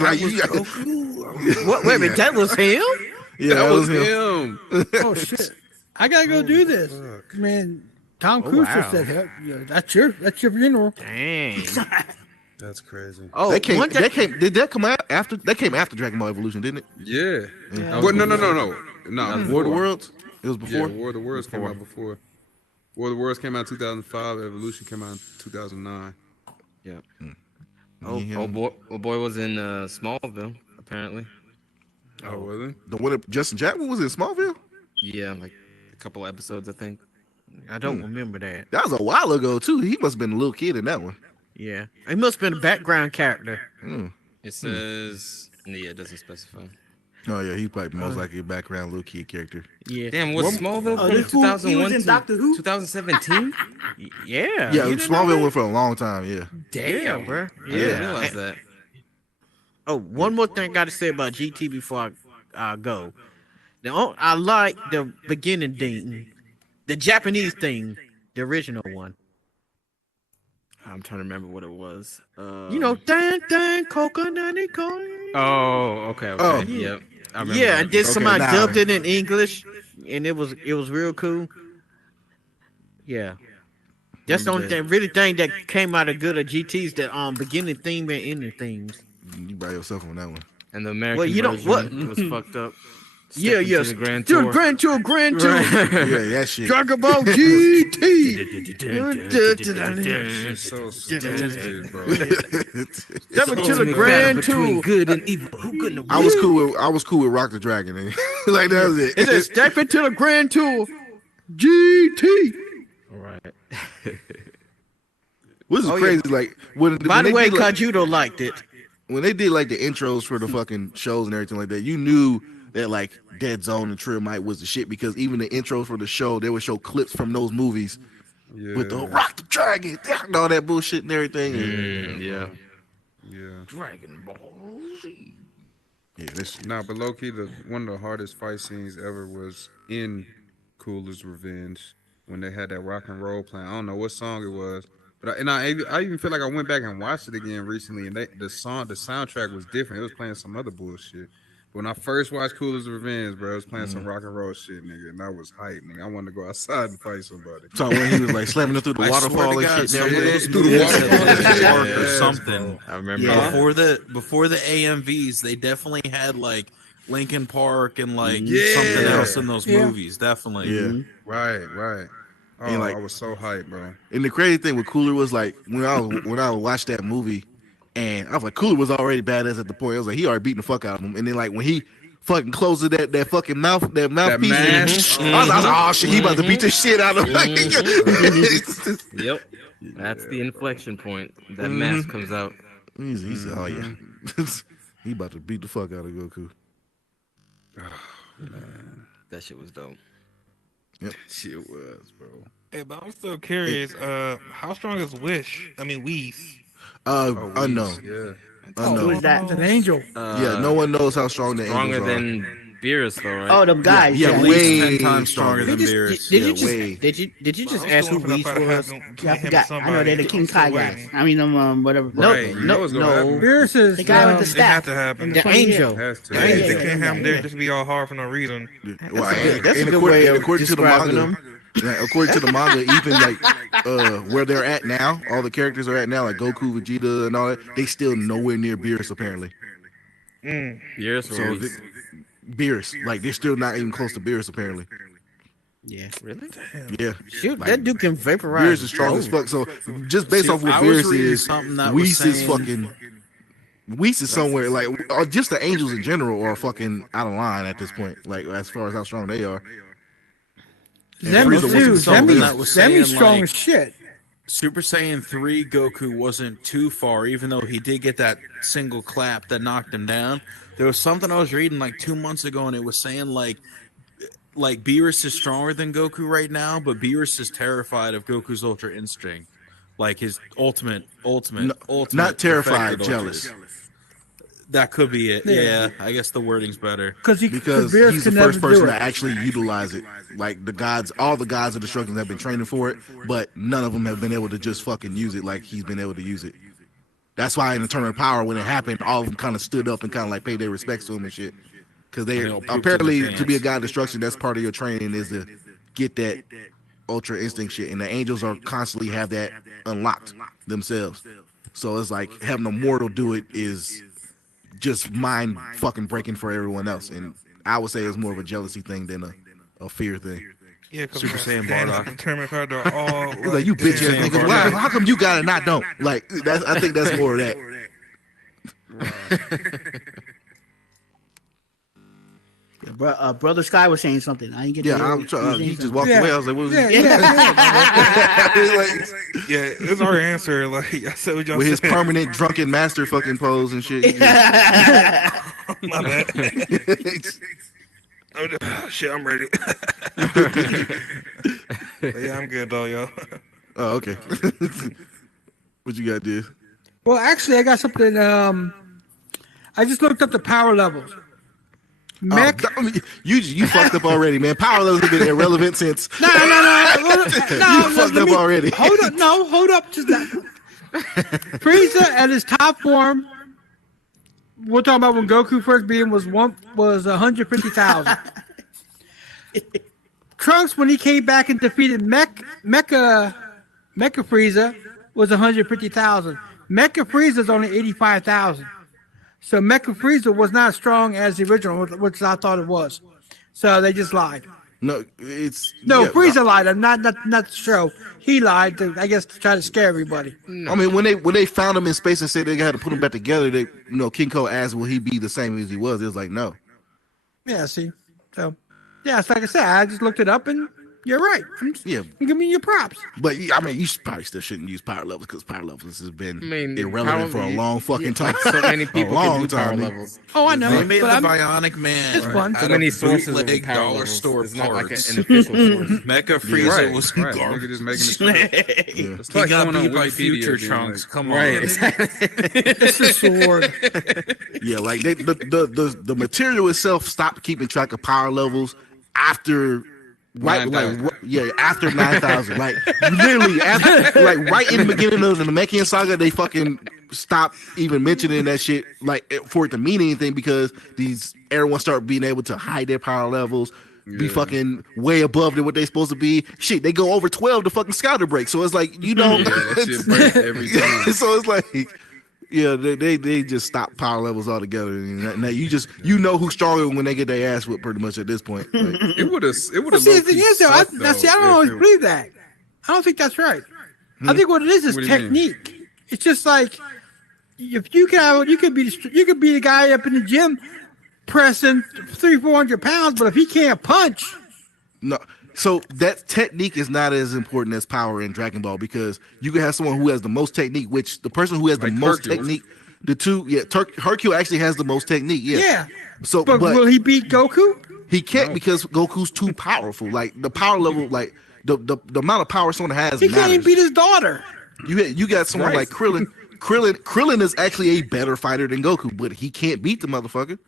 Like, was you got- Goku. What? Wait a minute, that was him? yeah, that was him. Oh shit! I gotta go do this, man. Tom Oh, Cruise wow. just said, "Hell, yeah, that's your funeral." Dang. That's crazy. Oh, That came. one That thing- came. Did that come out after? That came after Dragon Ball Evolution, didn't it? Yeah. Yeah. Well, no. War of the War Worlds. It was Yeah, before. War of the Worlds came out before. War of the Worlds came out in 2005. Evolution came out in 2009. Oh boy was in Smallville apparently. Oh, was it? The one that Justin Chadwick was in Smallville. Yeah, like a couple episodes I think. I don't remember that. That was a while ago too. He must have been a little kid in that one. Yeah, he must have been a background character. It says yeah, it doesn't specify. Oh yeah, he probably most likely a background little kid character. Yeah, Damn, was Smallville Oh, from this fool, he was 2001 in to Doctor Who? 2017? yeah, Yeah, you didn't know Smallville that? went for a long time. Yeah. Damn, bro. I didn't Yeah. realize that. Oh, one more thing I got to say about GT before I go. I like the beginning thing, the Japanese thing, the original one. I'm trying to remember what it was. You know, dan coconut and corn. Oh, okay. Oh. Yep. I remember Yeah, that. and then Okay, somebody now- dubbed it in English, and it was real cool. Yeah, that's the only thing that came out of good of GT's the beginning theme and ending themes. You by yourself on that one. And the American Well, you know version what? was fucked up. Yeah, Stepped yes. into the Grand Dude, Tour. Grand Tour, Grand Tour. Yeah, that shit. Dragon Ball GT. It's so stupid, bro. Step into the Grand Tour. Good and evil. Who couldn't I was cool with Rock the Dragon. Nigga. Like that was It it. says step into the Grand Tour. GT. All right. Which is Oh, yeah. crazy. Like when By the they way, did, like, Kajudo liked it. when they did like the intros for the fucking shows and everything like that, you knew that like Dead Zone and Trilmite was the shit because even the intros for the show, they would show clips from those movies Yeah. with the Rock the Dragon and all that bullshit and everything. Yeah. Yeah. Dragon Ball Z. Yeah, this shit. Nah, but low key, one of the hardest fight scenes ever was in Cooler's Revenge when they had that rock and roll playing. I don't know what song it was, but I even feel like I went back and watched it again recently, and the soundtrack was different. It was playing some other bullshit, When I first watched Coolest Revenge, bro, I was playing some rock and roll shit, nigga, and I was hyped, nigga. I wanted to go outside and fight somebody. So when he was like slamming it through the I swear waterfall to and God, shit, some of and those everything. through the movies waterfall had, and like, shit. arc or Yes, something. I remember. Yeah. Before the AMVs, they definitely had like Linkin Park and like Yeah. something else in those Yeah. movies. Definitely. Yeah. Right. Oh, And, like- I was so hyped, bro. And the crazy thing with Cooler was like when I watched that movie, and I was like, Cooler was already badass at the point. I was like, he already beating the fuck out of him. And then like when he fucking closes that fucking mouthpiece, mask. I was like, oh shit, he about to beat the shit out of him. Yep. That's the inflection point. That mask comes out. He said, oh yeah, he about to beat the fuck out of Goku. That shit was dope. Shit was, bro. Hey, but I'm still curious. How strong is Wish? I mean, Whis. Unknown. Yeah. Who is that? It's an angel. Yeah, no one knows how strong the Stronger angels are. than Beerus, though, right? Oh, them guys. yeah, At way least 10 times stronger than Beerus. Did you just ask who Whis was? Yeah, I forgot. I know they're the King Kai guys. I mean, whatever. No, Right, you know what's gonna happen. Beerus is The guy with the um, It had staff. to happen. The angel. Has to. They Yeah, can't have him yeah. there just be all hard for no reason. Well, That's a and good way of according to the describing manga, according to the manga, even like where they're at now, all the characters are at now, like Goku, Vegeta, and all that, they still nowhere near Beerus apparently. Beerus or So Whis? Beerus, like they're still not even close to Beerus apparently. Yeah. Really? Yeah, Shoot, Like, that dude can vaporize. Beerus is strong as fuck. So just based See, off what I was Beerus reading is, something that was Whis is saying- fucking. Whis is somewhere like, or just the angels in general are fucking out of line at this point. Like as far as how strong they are. Zemi Frieza too. wasn't something Zemi's that was saying, strong like- as shit. Super Saiyan 3 Goku wasn't too far, even though he did get that single clap that knocked him down. There was something I was reading like 2 months ago, and it was saying like Beerus is stronger than Goku right now, but Beerus is terrified of Goku's Ultra Instinct, like his ultimate. Not terrified, perfected jealous. That could be it. Yeah. Yeah, I guess the wording's better. Because Beerus he's the can never first person do to it. actually utilize it. Like the gods, all the gods of destruction have been training for it, but none of them have been able to just fucking use it like he's been able to use it. That's why in the Tournament of Power, when it happened, all of them kind of stood up and kind of like paid their respects to him and shit. Because they They all pooped in apparently, their to be a pants. god of destruction, that's part of your training is to get that ultra instinct shit. And the angels are constantly have that unlocked themselves. So it's like having a mortal do it is just mind fucking breaking for everyone else. And I would say it's more of a jealousy thing than a fear thing. Yeah, because Super Saiyan Bardock. Tournament card, they're all It's like you bitch ass Saiyan niggas. Bardock. Wow, how come you got it and I don't? Like that's I think that's more of that. Brother Sky was saying something. I didn't get. Yeah, to hear I'm what trying. he He was just saying. walked Yeah. away. I was like, what was Yeah, he? Like, yeah, it's our answer. Like I said, what y'all with his said. permanent drunken master fucking pose and shit. He just- My bad. Shit, I'm ready. But yeah, I'm good though, yo. oh, okay. What you got, dude? Well, actually, I got something. I just looked up the power levels. Mech. You fucked up already, man. Power levels have been irrelevant since. No. You fucked up already. Hold up. Just that. Frieza at his top form. We're talking about when Goku first being was 150,000. Trunks, when he came back and defeated Mecha Frieza, was 150,000. Mecha Frieza is only 85,000. So Mecha Frieza was not as strong as the original, which I thought it was. So they just lied. No, it's No, yeah, Frieza lied. Not the show. He lied, I guess, to try to scare everybody. I mean, when they found him in space and said they had to put him back together, they King Ko asked, "Will he be the same as he was?" It was like, no. Yeah, see. So, yeah, it's like I said, I just looked it up, and you're right. Yeah, Give me your props. but I mean, you probably still shouldn't use power levels because power levels has been I mean, irrelevant for a long fucking time. So many people long can do power time. levels. Oh, I know. They made the but I'm, Bionic Man. It's fun. out So of many sources of bootleg power dollar levels. store It's not like parts. an official source. Mecha Frieza Right, was right. garbage. Nigga just making it shit up. Yeah. It's He like got going on beat by Wikipedia, Future being Trunks. like, Come on. Right, exactly. it's a sword. Yeah, like the material itself stopped keeping track of power levels after. Right, 9,000. after 9,000. Like literally, after, like right in the beginning of the Namekian saga, they fucking stopped even mentioning that shit, like for it to mean anything, because everyone start being able to hide their power levels, be fucking way above than what they supposed to be. Shit, they go over 12 to fucking scouter break. So it's like, that shit breaks every time. so it's like, yeah, they just stop power levels altogether. And now you know who's stronger when they get their ass whipped pretty much at this point. Like, It would have. But see, the thing is, though, I don't always believe that. I don't think that's right. I think what it is What do you mean? technique. It's just like if you could be the guy up in the gym pressing 300-400 pounds, but if he can't punch, no. So that technique is not as important as power in Dragon Ball, because you can have someone who has the most technique, which the person who has the Like most Hercule. technique, Hercule actually has the most technique. Yeah. yeah. So, But will he beat Goku? he can't because Goku's too powerful. Like the power level, like the amount of power someone has He can't even matters. beat his daughter. You got someone like Krillin. Krillin is actually a better fighter than Goku, but he can't beat the motherfucker.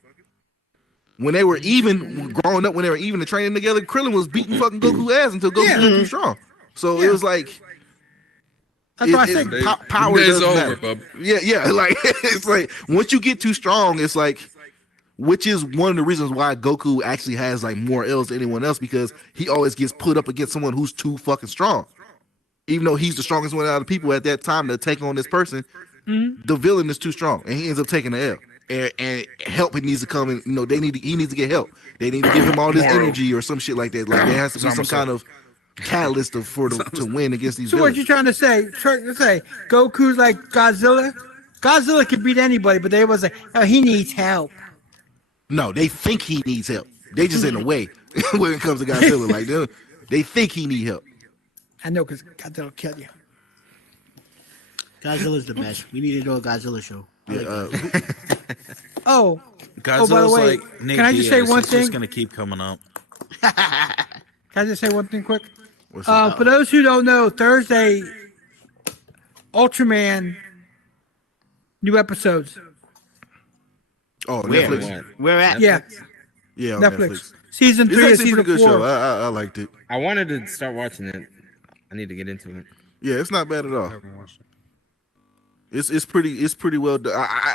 When they were even growing up, when they were even training together, Krillin was beating fucking Goku ass until Goku got too strong. So it was like That's what I think. power It's doesn't over, matter. bub. Yeah, like it's like once you get too strong, it's like, which is one of the reasons why Goku actually has like more L's than anyone else, because he always gets put up against someone who's too fucking strong. Even though he's the strongest one out of the people at that time to take on this person, the villain is too strong, and he ends up taking the L. And help needs to come, and he needs to get help. They need to give him all this energy or some shit like that. Like there has to be some kind of catalyst to win against these So what villains. you trying to say? Goku's like Godzilla? Godzilla can beat anybody, but they was like, oh, he needs help. No, they think he needs help. They just in the way when it comes to Godzilla. Like they think he need help. I know, because Godzilla will kill you. Godzilla's the best. We need to do a Godzilla show. I like that. Oh, Godzilla's by the way, like Nick can I just say Diaz. one It's just thing? gonna keep coming up. Can I just say one thing quick? What's up? For those who don't know, Thursday, Ultraman, new episodes. Oh, Where? Netflix. Where at? Yeah, Yeah, on Netflix. Netflix. Season It's 3 and actually a season pretty 4. good show. I liked it. I wanted to start watching it. I need to get into it. Yeah, it's not bad at all. I haven't watched it. It's pretty well done.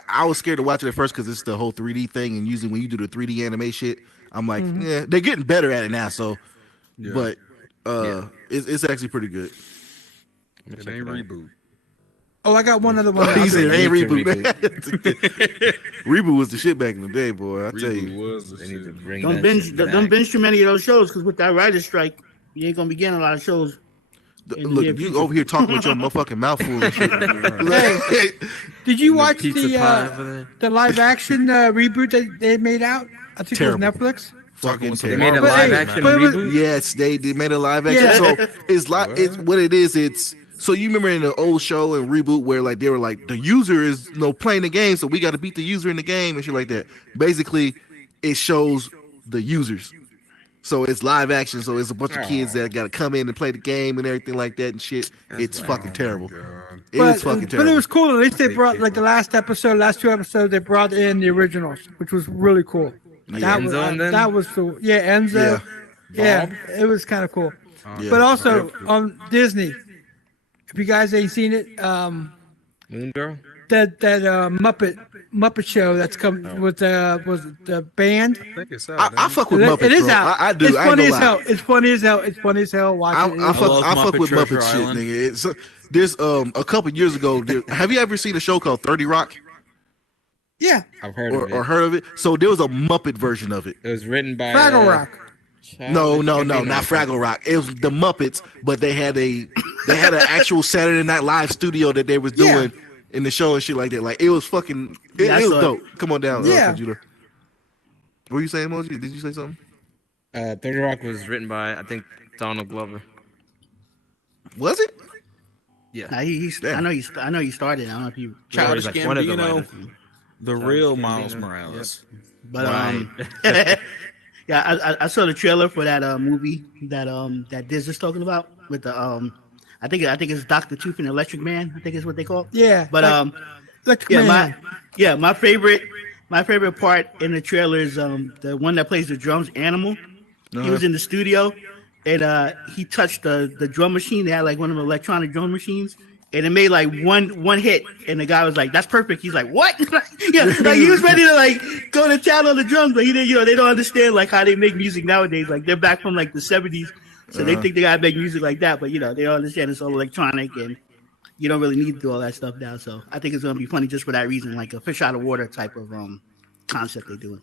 I was scared to watch it at first because it's the whole 3D thing, and usually when you do the 3D anime shit, I'm like, yeah, they're getting better at it now. So, Yeah. but it's actually pretty good. It ain't reboot. Oh, I got one other one. He said, "Hey, Need to reboot." Reboot was the shit back in the day, boy. I tell Reboot you. was the They need to shit. bring Don't that binge. shit Don't back. binge too many of those shows, because with that writer's strike, you ain't gonna be getting a lot of shows. Look, you over here talking with your motherfucking mouth full of shit. Did you watch Pizza pie over there. the live action reboot that they made out? I think Terrible. it was Netflix. Fucking They They terrible. made a But live hey, action but it was- reboot. Yes, they made a live action. Yeah. So it's like it's what it is. It's so you remember in the old show and reboot where like they were like the user is playing the game, so we got to beat the user in the game and shit like that. Basically, it shows the users. So it's live action. So it's a bunch of kids that got to come in and play the game and everything like that and shit. It's fucking terrible. God. It is fucking terrible. But it was cool. At least they brought like the last two episodes. They brought in the originals, which was really cool. That was Enzo and them? that was the Enzo. Yeah, it was kind of cool. Yeah. But also on Disney, if you guys ain't seen it, Moon Girl. that Muppet show that's come with the band. I think it's out. I fuck with It Muppets. is bro. out. I do. It's I ain't funny gonna as lie. hell. It's funny as hell. It's funny as hell. Watching I it. fuck love with Muppet Muppet Treasure shit, Island. nigga. There's a couple years ago. Have you ever seen a show called 30 Rock Yeah, I've heard or of it. heard of it? So there was a Muppet version of it. It was written by Fraggle Rock. No, not Fraggle Rock. It was the Muppets, but they had an actual Saturday Night Live studio that they was doing in the show and shit like that. Like it was fucking Yeah, I it was saw it. dope. Come on down, Yeah. Judah. What were you saying, Moji? Did you say something? 30 Rock was written by I think Donald Glover. Was it? Nah, he's. I know he's. I know he started. I don't know if you. Childish like one of the Gambino, writers. the real Gambino. Miles Morales. But Right. yeah, I saw the trailer for that movie that Diz is talking about with the I think it's Dr. Tooth and Electric Man. I think is what they call. Yeah, But Electric yeah, Man. my favorite part in the trailer is the one that plays the drums, Animal. He was in the studio and he touched the drum machine. They had like one of the electronic drum machines, and it made like one hit, and the guy was like, "That's perfect." He's like, "What?" Yeah, like he was ready to like go to town on the drums, but he didn't. You know, they don't understand like how they make music nowadays. Like they're back from like the '70s, so they think they gotta make music like that. But you know, they don't understand it's all electronic, and you don't really need to do all that stuff now. So I think it's gonna be funny just for that reason, like a fish out of water type of concept they're doing.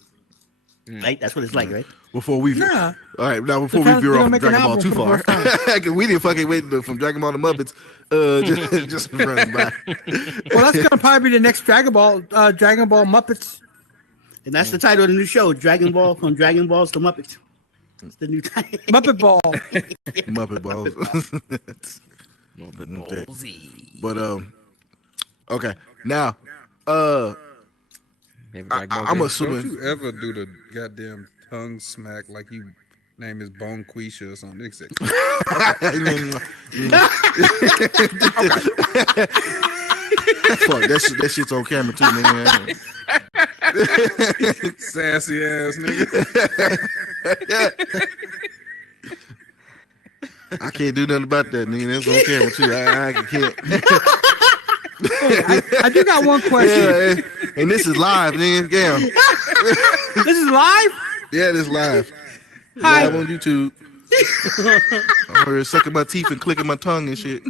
Right? That's what it's like, right? Before we Yeah. all right, now before They're we veer gonna off make from an Dragon Ball album too for far, the because we didn't fucking wait from Dragon Ball to Muppets. Just running by. Well, that's gonna probably be the next Dragon Ball Muppets. And that's the title of the new show, Dragon Ball from Dragon Balls to Muppets. It's the new title. Muppet Ball. Muppet Balls. But okay. Now, Maybe Dragon Ball I'm Z. assuming. Don't you ever do the goddamn tongue smack like you name is Bone Quisha or something? Nigga said, Fuck, that shit's on camera too, man. sassy ass nigga. I can't do nothing about that, nigga. That's on camera too. I can't. I do got one question. Yeah, and this is live, nigga. Damn. This is live? Yeah, this is live. Hi. Live on YouTube. I'm here sucking my teeth and clicking my tongue and shit.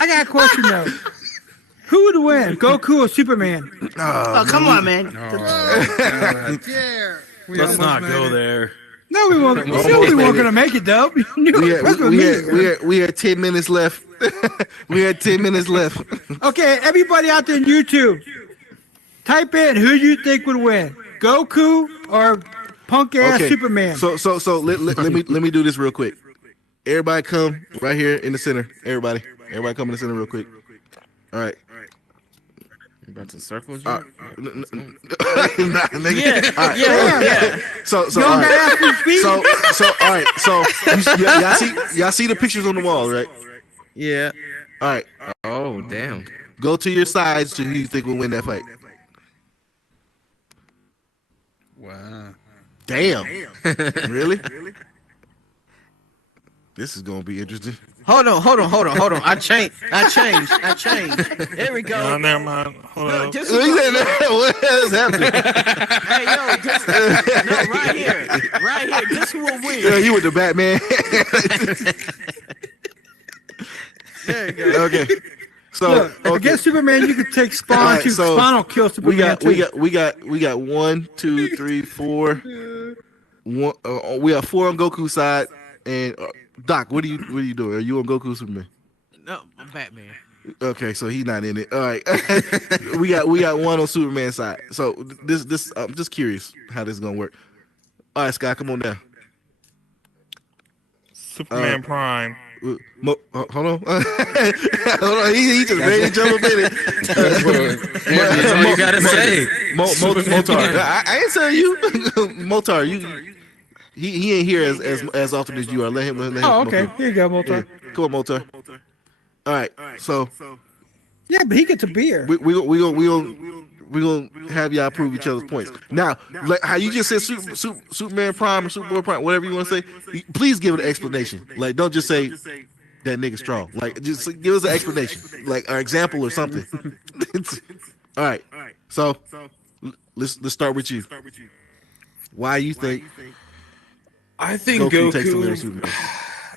I got a question though. Who would win, Goku or Superman? Oh, come on, man. Let's not go there. No, we won't. We knew we weren't gonna make it, though. We knew it. That's what We had 10 minutes left. We had 10 minutes left. Okay, everybody out there on YouTube, type in who you think would win, Goku or punk ass Superman. So let me do this real quick. Everybody come right here in the center. Everybody come in the center real quick. All right. You about to circle you? Nah, nigga. Yeah, All right. yeah. So You all don't right. gotta ask me to speak. So all right. So y'all see the pictures on the wall, right? Yeah. All right. Oh, damn. Go to your sides to who you think will win that fight. Wow. Damn. Really? This is gonna be interesting. Hold on. I changed. There we go. No, never mind. Hold Look, on. this What is is happening? hey, yo, no, right here. This who will win. Yeah, you with the Batman. There you go. Okay. So Look, okay. against Superman, you could take Spawn Alright, too. so Spawn will kill Superman too. we got 1, 2, 3, 4. We have 4 on Goku's side. And Doc, what are you doing? Are you on Goku Superman? No, I'm Batman. Okay, so he's not in it. All right. we got 1 on Superman's side. So this I'm just curious how this is gonna work. All right, Scott, come on down. Superman Prime. Hold on. Hold on. He just ready to jump up in it. That's all you gotta say. Motar. I ain't telling you. Motar, he ain't here as often as you are. Let him. Oh, okay. Here you go, Motar. Yeah. Come on, Motar. All right. So Yeah, but he gets a beer. we gonna have y'all prove each other's points. Now, like how you just said Superman Prime or Superboy Prime, whatever you want to say, please give it an explanation. Like, don't just say that nigga strong. Like, just give us an explanation, like an example or something. All right. So let's start with you. Why you think I think Goku takes the win over Goku. Superman?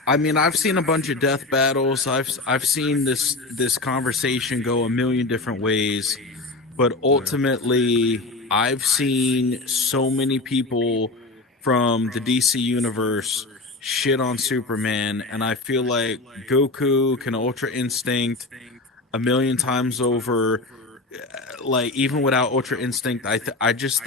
I mean, I've seen a bunch of death battles. I've seen this conversation go a million different ways, but ultimately, I've seen so many people from the DC universe shit on Superman, and I feel like Goku can Ultra Instinct a million times over. Like, even without Ultra Instinct, I just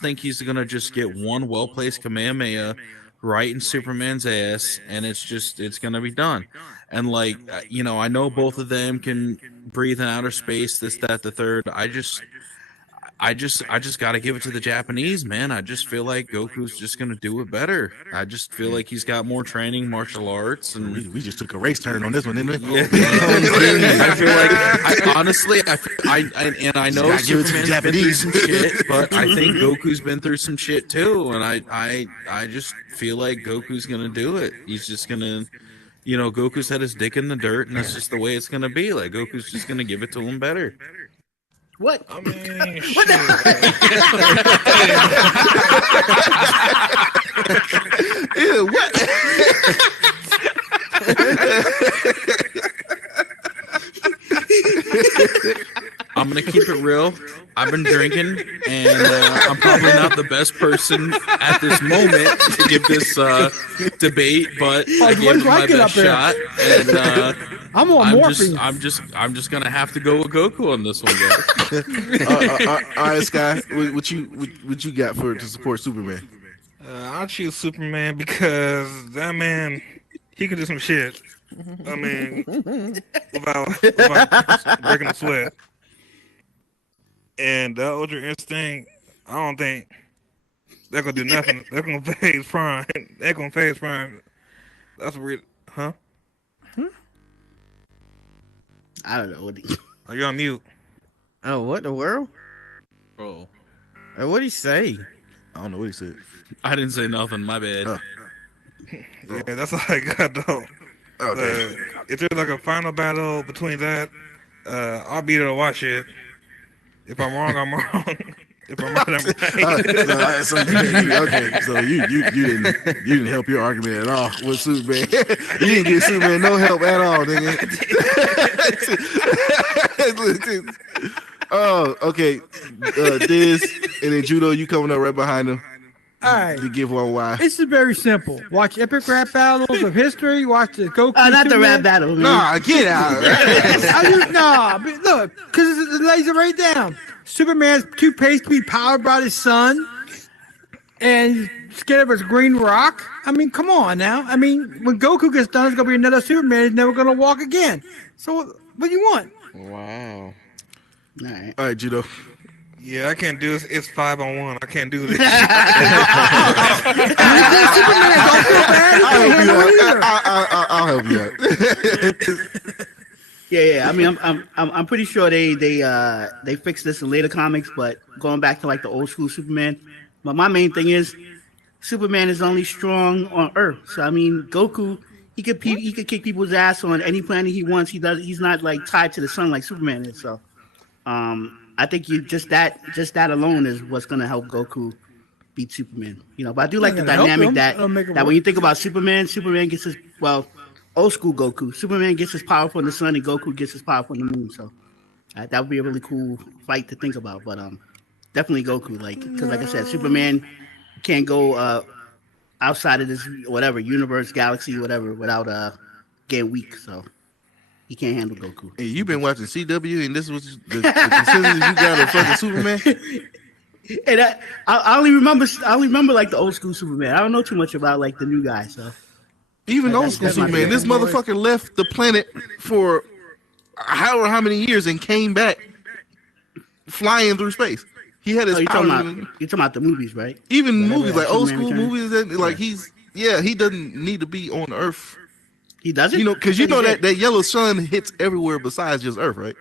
think he's gonna just get one well placed Kamehameha right in Superman's ass, and it's gonna be done. And like, I know both of them can breathe in outer space, this, that, the third. I just gotta give it to the Japanese, man. I just feel like Goku's just gonna do it better. I just feel like he's got more training, martial arts, and We just took a race turn on this one, didn't we? I feel like I know Gotta give it to the Superman's been through Japanese. some shit, but I think Goku's been through some shit too, and I just feel like Goku's gonna do it. He's just gonna you know, Goku's had his dick in the dirt, and that's just the way it's gonna be. Like Goku's just gonna give it to him better. What? I mean, What the? Ew, what? I'm gonna keep it real. I've been drinking, and I'm probably not the best person at this moment to give this debate, but I Like, gave what's it my rocking up best there? shot, and I'm on morphine. I'm just gonna have to go with Goku on this one, guys. All right, Sky, what you got to support Superman? I'll choose Superman because that man, he could do some shit. I mean, without breaking a sweat. And the Ultra Instinct, I don't think they're gonna do nothing. They're gonna phase Prime. They're gonna phase Prime. That's weird, huh? I don't know. Are you on mute? Oh, what the world? Oh, What'd he say? I don't know what he said. I didn't say nothing. My bad. Oh. Yeah, that's all I got though. Okay. If there's like a final battle between that, I'll be there to watch it. If I'm wrong, I'm wrong. If I'm right, I'm right. So you didn't help your argument at all with Superman. You didn't give Superman no help at all, nigga. Oh, okay. Diz and then Judo, you coming up right behind him. All right. To give one why. This is very simple. Watch epic rap battles of history. Watch the Goku. Not the Superman. rap battle. Man. Nah, get out. But look, because it lays it right down. Superman's too paced to be powered by his son, and he's scared of his green rock. I mean, come on now. I mean, when Goku gets done, it's gonna be another Superman. He's never gonna walk again. So, what do you want? Wow. All right, Judo. Yeah, I can't do this. It's 5-on-1. I can't do this. I'll help you out. Yeah. I mean, I'm pretty sure they fixed this in later comics, but going back to like the old school Superman. But my main thing is, Superman is only strong on Earth. So I mean, Goku, he could kick people's ass on any planet he wants. He's not like tied to the sun like Superman is. So, I think just that alone is what's gonna help Goku beat Superman. You know, but I do like the dynamic that when you think about Superman gets his old school Goku. Superman gets his power from the sun, and Goku gets his power from the moon. So that would be a really cool fight to think about. But definitely Goku, because like I said, Superman can't go outside of this universe, galaxy, whatever, without getting weak. So. He can't handle Goku. Hey, you've been watching CW, and this was the consensus you got of fucking Superman. And I only remember like the old school Superman. I don't know too much about like the new guy. So even old school Superman, this motherfucker left the planet for however how many years and came back flying through space. He had his power. You're talking about the movies, right? Even movies like old school Returns. movies, that like he doesn't need to be on Earth. He doesn't. You know, because that yellow sun hits everywhere besides just Earth, right?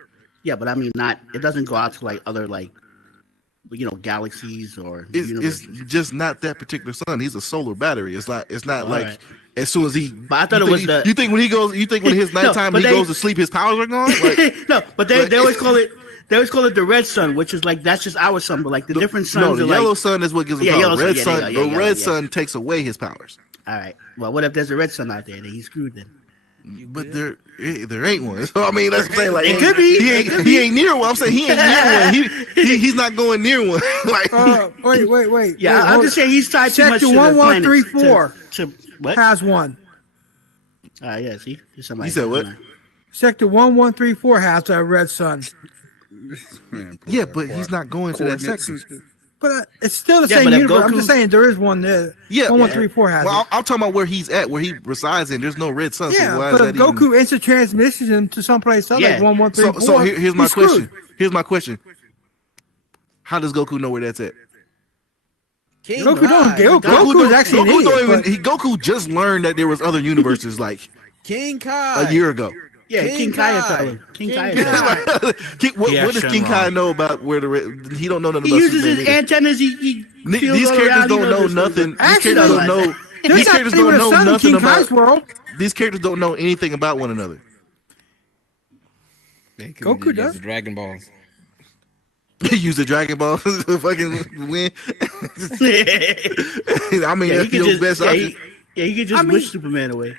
Yeah, but I mean, it doesn't go out to like other galaxies or universes. It's just not that particular sun. He's a solar battery. It's not like right. as soon as he. But I thought it was You think when he goes? You think when his nighttime he goes to sleep, his powers are gone? Like, no, but they always call it. They always call it the red sun, which is like that's just our sun, but like the different suns. No, the are yellow like, sun is what gives him yellow power. sun, The red sun takes away his powers. All right. Well, what if there's a red sun out there? Then he's screwed then. But there ain't one. So I mean, that's what I'm saying. Like, It could be. He ain't near one. I'm saying he ain't near one. He's not going near one. Like, Wait. Yeah, I'm just saying he's tied too much Sector to the 1134 to what? has one. Yeah. See, there's somebody. You said what? Sector 1134 has a red sun. Man, yeah, but he's not going to that section. But it's still the Yeah, same but if universe. I'm Goku- just saying there is one there. Yeah, 1134 has Well, it. I'm talking about where he's at, where he resides in. There's no red sun. Yeah, so why but is if that Goku even... instant transmissions him to someplace else, like Yeah. 1134. So here's my he's screwed. question. Here's my question. How does Goku know where that's at? Goku Goku's actually an idiot. Goku just learned that there was other universes like King Kai. a year ago. Yeah, King Kai is telling. King Kai is telling. What does King Kai know about where the red? He don't know nothing He about uses Superman his either. antennas. He feels These all characters around, don't he know knows this nothing. stuff. These characters don't know. There's These characters actually don't a know sun in nothing King about. Kai's world. these characters don't know anything about one another. Goku does. Dragon Balls. Use the Dragon Ball to fucking win. I mean, that's your best option. You could just wish Superman away.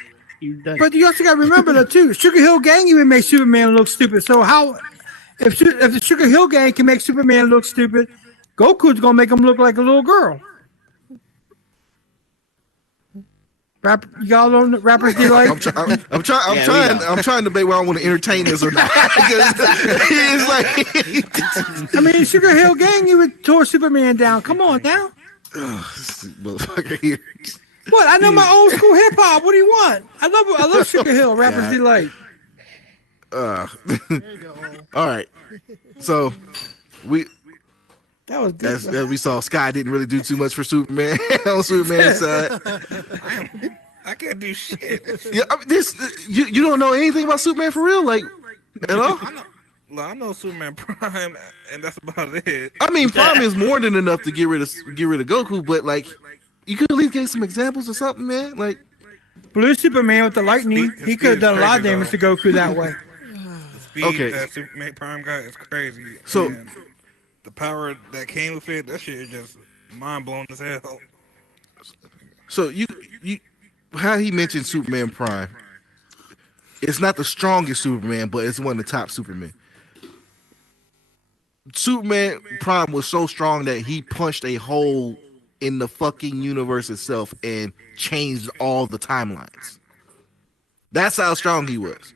But you also got to remember that too. Sugar Hill Gang even made Superman look stupid. So how, if the Sugar Hill Gang can make Superman look stupid, Goku's gonna make him look like a little girl. Y'all know rappers do like. I'm trying to debate whether I want to entertain this or not. It's like, I mean, Sugar Hill Gang even tore Superman down. Come on now. Motherfucker here. What? I know my old school hip hop. What do you want? I love Sugar Hill. Rappers Delight. All right. So that was good. As we saw, Sky didn't really do too much for Superman on Superman's side. I can't do shit. Yeah, I mean, you don't know anything about Superman for real, like at all. I know Superman Prime, and that's about it. I mean, Prime is more than enough to get rid of Goku, but like, you could at least give some examples or something, man. Like Blue Superman with the lightning, he could have done a lot of damage to Goku that way. The speed Okay. that Superman Prime got is crazy. So- And the power that came with it, that shit is just mind blowing as hell. So you how he mentioned Superman Prime. It's not the strongest Superman, but it's one of the top Supermen. Superman Prime was so strong that he punched a hole in the fucking universe itself and changed all the timelines. That's how strong he was.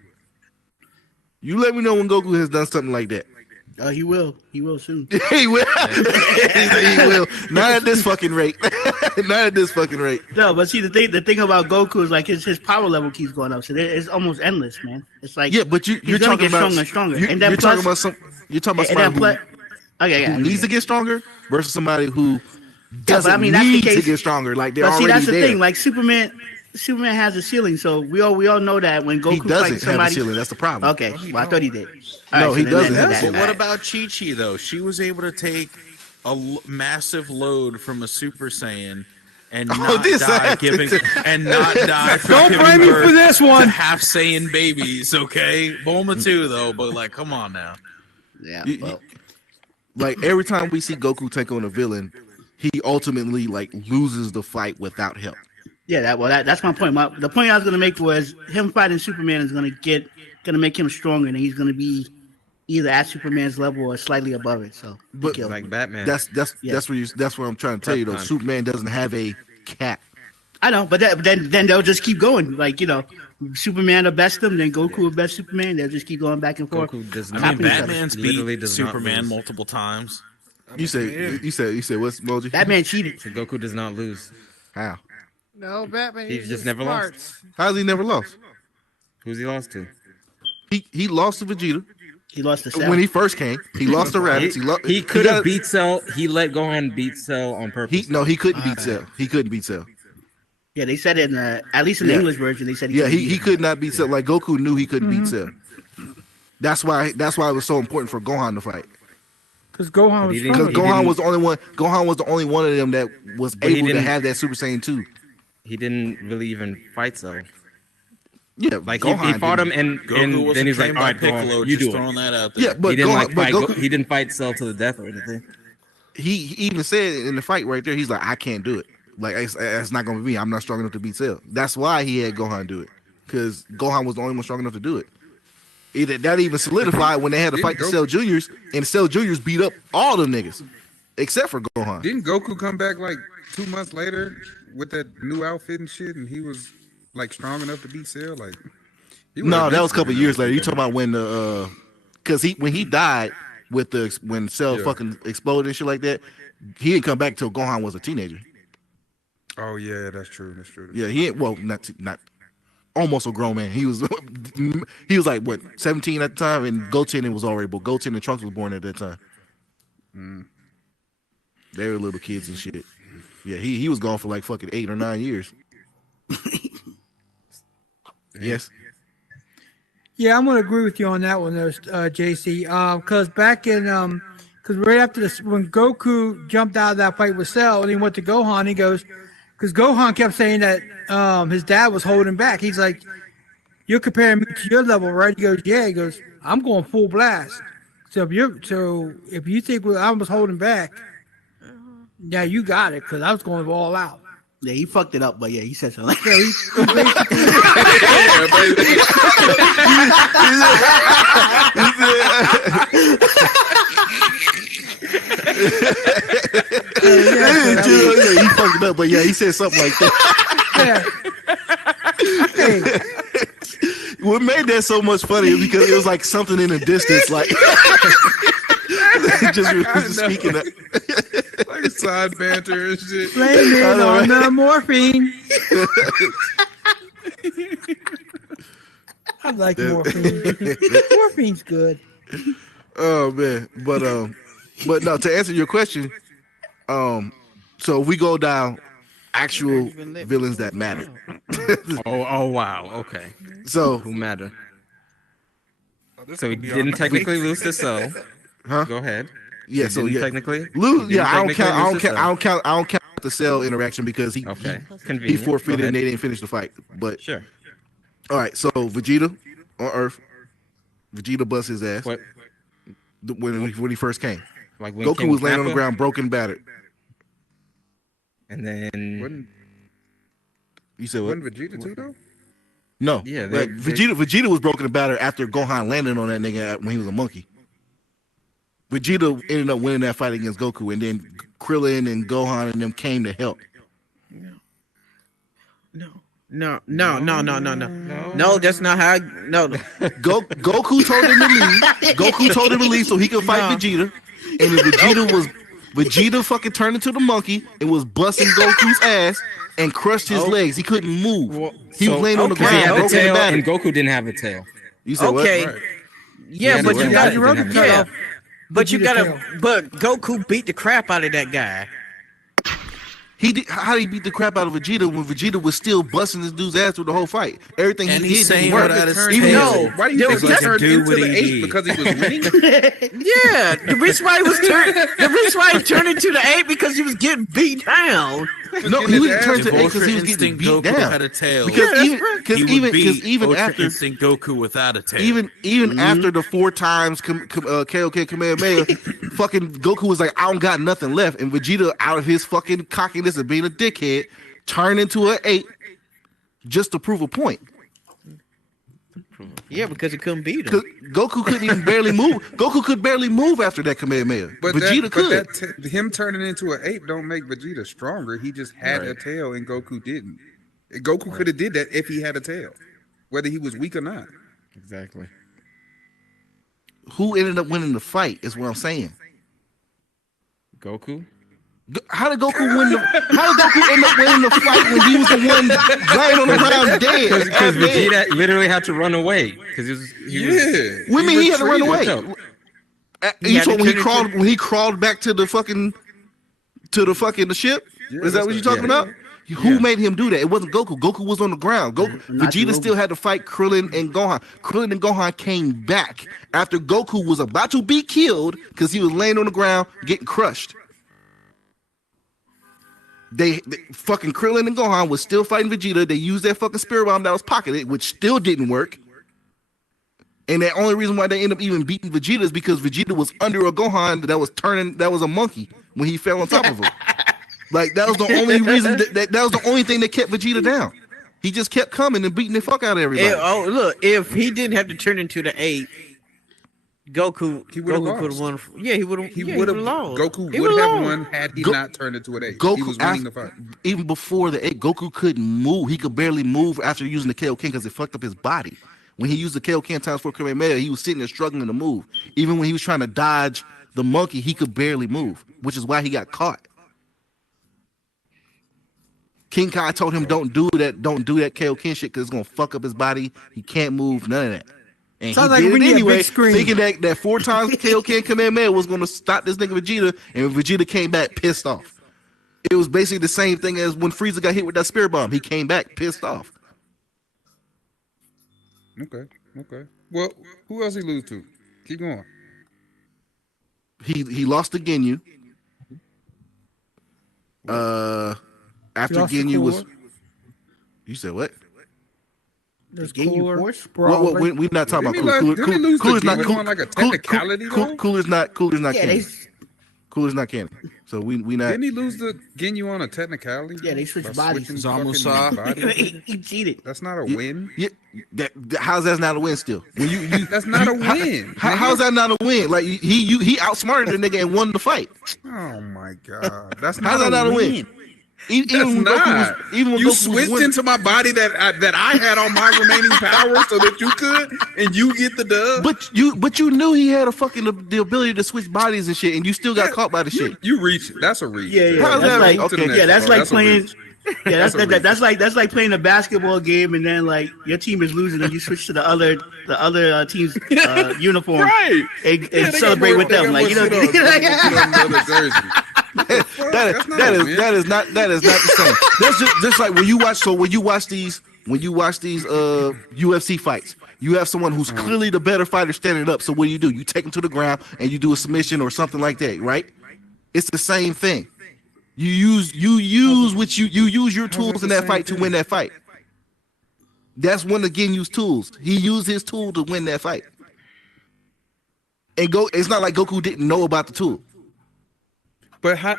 You let me know when Goku has done something like that. He will. He will soon. He will. He will. Not at this fucking rate. Not at this fucking rate. No, but see the thing about Goku is like his power level keeps going up, so it's almost endless, man. It's like Yeah, but you're gonna talking get about stronger and stronger. You're, And then you're plus- talking about you're talking about and then somebody okay, who yeah, needs to get stronger versus somebody who but doesn't I mean, that's the need to case. get stronger. Like they're But see, already that's the there. thing. Like Superman has a ceiling, so we all know that when Goku He doesn't fights have a somebody. ceiling. That's the problem. Okay, well, I thought he did. No, he doesn't have a But ceiling. what about Chi-Chi though? She was able to take a massive load from a Super Saiyan and not this die ass- giving and not die from Don't giving blame me birth for this one. to half Saiyan babies. Okay, Bulma too though, but like, come on now. Yeah, You- well, Like every time we see Goku take on a villain, he ultimately like loses the fight without help. yeah. That's my point. The point I was gonna make was him fighting Superman is gonna make him stronger, and he's gonna be either at Superman's level or slightly above it. So, But kill him. Like Batman. that's what I'm trying to tell you though. Prep time. Superman doesn't have a cap. I know, but then they'll just keep going. Like Superman will best them, then Goku will best Superman. They'll just keep going back and forth. Goku does I not. mean, Topping each other. Batman's Literally beat does not Superman lose. multiple times. You said what's Moji? Batman cheated. So Goku does not lose. How? No, Batman. He's uses just never lost. smarts. How's he never lost? Who's he lost to? He lost to Vegeta He lost the Cell. when he first came. He lost to Raditz. He could have beat Cell. He let Gohan beat Cell on purpose. He couldn't beat Cell. He couldn't beat Cell. Yeah, they said it in at least in the Yeah. English version. They said Yeah, couldn't he beat could not beat Cell. Like Goku knew he couldn't beat Cell. That's why it was so important for Gohan to fight. Because Gohan But was he didn't- Because stronger. Gohan was the only one. Gohan was the only one of them that was But he able to didn't- have that Super Saiyan 2. He didn't really even fight Cell. Yeah, Like Gohan he fought him, didn't. and Goku was then he's like, trained "All by right, Piccolo. Gohan, you Just do throwing it." that out there. Yeah, but He didn't Gohan, but Goku, He didn't fight Cell to the death or anything. he even said in the fight right there, he's like, I can't do it. Like it's not gonna be me. I'm not strong enough to beat Cell. That's why he had Gohan do it, because Gohan was the only one strong enough to do it. That even solidified when they had to fight the Cell Juniors, and Cell Juniors beat up all them niggas except for Gohan. Didn't Goku come back like 2 months later with that new outfit and shit, and he was like strong enough to beat Cell? Like, No, that was a couple years later. You talking about when because when he died with when Cell fucking exploded and shit like that, he didn't come back till Gohan was a teenager. Oh yeah, that's true. That's true. Yeah, he ain't not almost a grown man. He was like what 17 at the time, and Goten was already, but Goten and Trunks was born at that time. They were little kids and shit. Yeah, he was gone for like fucking 8 or 9 years. Yes. Yeah, I'm gonna agree with you on that one, there, JC. Because back in because right after this, when Goku jumped out of that fight with Cell and he went to Gohan, he goes, because Gohan kept saying that his dad was holding back. He's like, "You're comparing me to your level, right?" He goes, "Yeah." He goes, "I'm going full blast." So if you think I was holding back, yeah, you got it, because I was going all out. Yeah, he fucked it up, but yeah, he said something. So he basically, He fucked it up, but yeah, he said something like that. yeah. Hey, What made that so much funny is because it was like something in the distance, like just speaking of. Like side banter and shit. blame it on the morphine. I like morphine. Morphine's good. Oh man, but no. To answer your question, so if we go down actual villains that matter. Oh wow. Okay. So Who matter? This So he could be didn't on- technically lose to Cell. Huh? Go ahead. yeah, He so didn't yeah, technically. Lou, he yeah, didn't I don't technically count. I lose don't to count. I don't count. I don't count the Cell interaction because he Okay. he Convenient. Go forfeited ahead. and they didn't finish the fight. But Sure. all right, so Vegeta on Earth, Vegeta bust his ass What? when he first came. Like when Goku King was laying on the Nappa, ground, broken, battered. and then Wasn't You said what? wasn't Vegeta too though? No. Yeah, like, Vegeta was broken and battered after Gohan landed on that nigga when he was a monkey. Vegeta ended up winning that fight against Goku, and then Krillin and Gohan and them came to help. No, that's not how. No, Goku told him to leave. Goku told him to leave so he could fight Vegeta. And then Vegeta fucking turned into the monkey and was busting Goku's ass and crushed his legs. He couldn't move. He was laying on the He had ground, a broken and tail, and battered. Goku didn't have a tail. You said okay. what? Right. Yeah, Yeah, but no, you he got didn't have a tail. yeah, but you Vegeta gotta. tail. But Goku beat the crap out of that guy. He did, how did he beat the crap out of Vegeta when Vegeta was still busting this dude's ass through the whole fight? Everything And he he's did saying didn't work. without his Even tail. though- No, Why do you there think was he that- turned do into what the he 8 did. because he was winning? Yeah, the reason why he was the reason why he turned into the 8 because he was getting beat down. No, he was turned to 8 because he was getting Instinct beat Goku down. had a tail. Because He even would beat even Ultra after Instinct Goku without a tail. even after the 4 times KOK Kamehameha, fucking Goku was like, I don't got nothing left, and Vegeta, out of his fucking cockiness and being a dickhead, turned into an 8 just to prove a point. Yeah, because he couldn't beat him. Because Goku couldn't even barely move. Goku could barely move after that Kamehameha. But Vegeta could. him turning into an ape don't make Vegeta stronger. He just had a tail and Goku didn't. Goku could have did that if he had a tail, whether he was weak or not. Exactly. Who ended up winning the fight is what I'm saying. Goku. How did Goku win How did Goku end up winning the fight when he was the one laying on the ground dead? Because Vegeta literally had to run away because he was. What do you mean he had to run away? retreated. You told when he crawled back to the fucking the ship? Is that what you're talking about? Who made him do that? It wasn't Goku. Goku was on the ground. Vegeta still had to fight Krillin and Gohan. Krillin and Gohan came back after Goku was about to be killed because he was laying on the ground getting crushed. They fucking Krillin and Gohan was still fighting Vegeta. They used that fucking spirit bomb that was pocketed, which still didn't work. And the only reason why they ended up even beating Vegeta is because Vegeta was under a Gohan that was a monkey when he fell on top of him. Like that was the only reason that was the only thing that kept Vegeta down. He just kept coming and beating the fuck out of everybody. Look, if he didn't have to turn into the 8, Goku could have won. Yeah, he would have. He would have lost. Goku He would would've have lost. won had he not turned into an 8. Goku He was winning the fight. Even before the 8, Goku couldn't move. He could barely move after using the Kaioken because it fucked up his body. When he used the Kaioken times 4 Kamehameha, he was sitting there struggling to move. Even when he was trying to dodge the monkey, he could barely move, which is why he got caught. King Kai told him, don't do that Kaioken shit because it's gonna fuck up his body. He can't move, none of that. And Sounds he like did we it need a anyway, big screen. thinking that 4 times Kaioken Kamehameha was gonna stop this nigga Vegeta, and Vegeta came back pissed off. It was basically the same thing as when Frieza got hit with that spirit bomb. He came back pissed off. Okay. Well, who else he lose to? Keep going. He lost to Ginyu. after lost the Ginyu was. cooler. You said what? There's Ginyu cooler. Force? Well, we're not talking Didn't about he Cooler. didn't he lose to Cooler's not Demon cool. on like a technicality, though? Cooler's not Yeah, canon. Cooler's not canon. So we not. Didn't he lose the Ginyu on a technicality? Yeah, they switched By bodies. switching Zamusa. fucking bodies? he cheated. That's not a win. Yeah, how's that not a win still? When you That's not a win. how's that not a win? Like he outsmarted the nigga and won the fight. Oh my god, that's How's not that not a a win. win? That's Even when not. Goku was, even when You Goku was switched winning- into my body that I had on my remaining powers so that you could, and you get the dub. But you knew he had a fucking the ability to switch bodies and shit, and you still got caught by the shit. You reach. That's a reach. Yeah. How's That's that like, right? Okay. yeah, that's like a playing. reach. Yeah, That's a reach. that's like playing a basketball game and then like your team is losing and you switch to the other team's uniform Right. and Yeah, they got celebrate more- with they them. got Like more you know, shit on. They got more shit on the other jersey. That's not a win. that is not the same. That's just like when you watch these UFC fights, you have someone who's clearly the better fighter standing up. So what do? You take him to the ground and you do a submission or something like that, right? It's the same thing. You use your tools in that fight to win that fight. That's one of Ginyu's tools. He used his tool to win that fight. And it's not like Goku didn't know about the tool. But I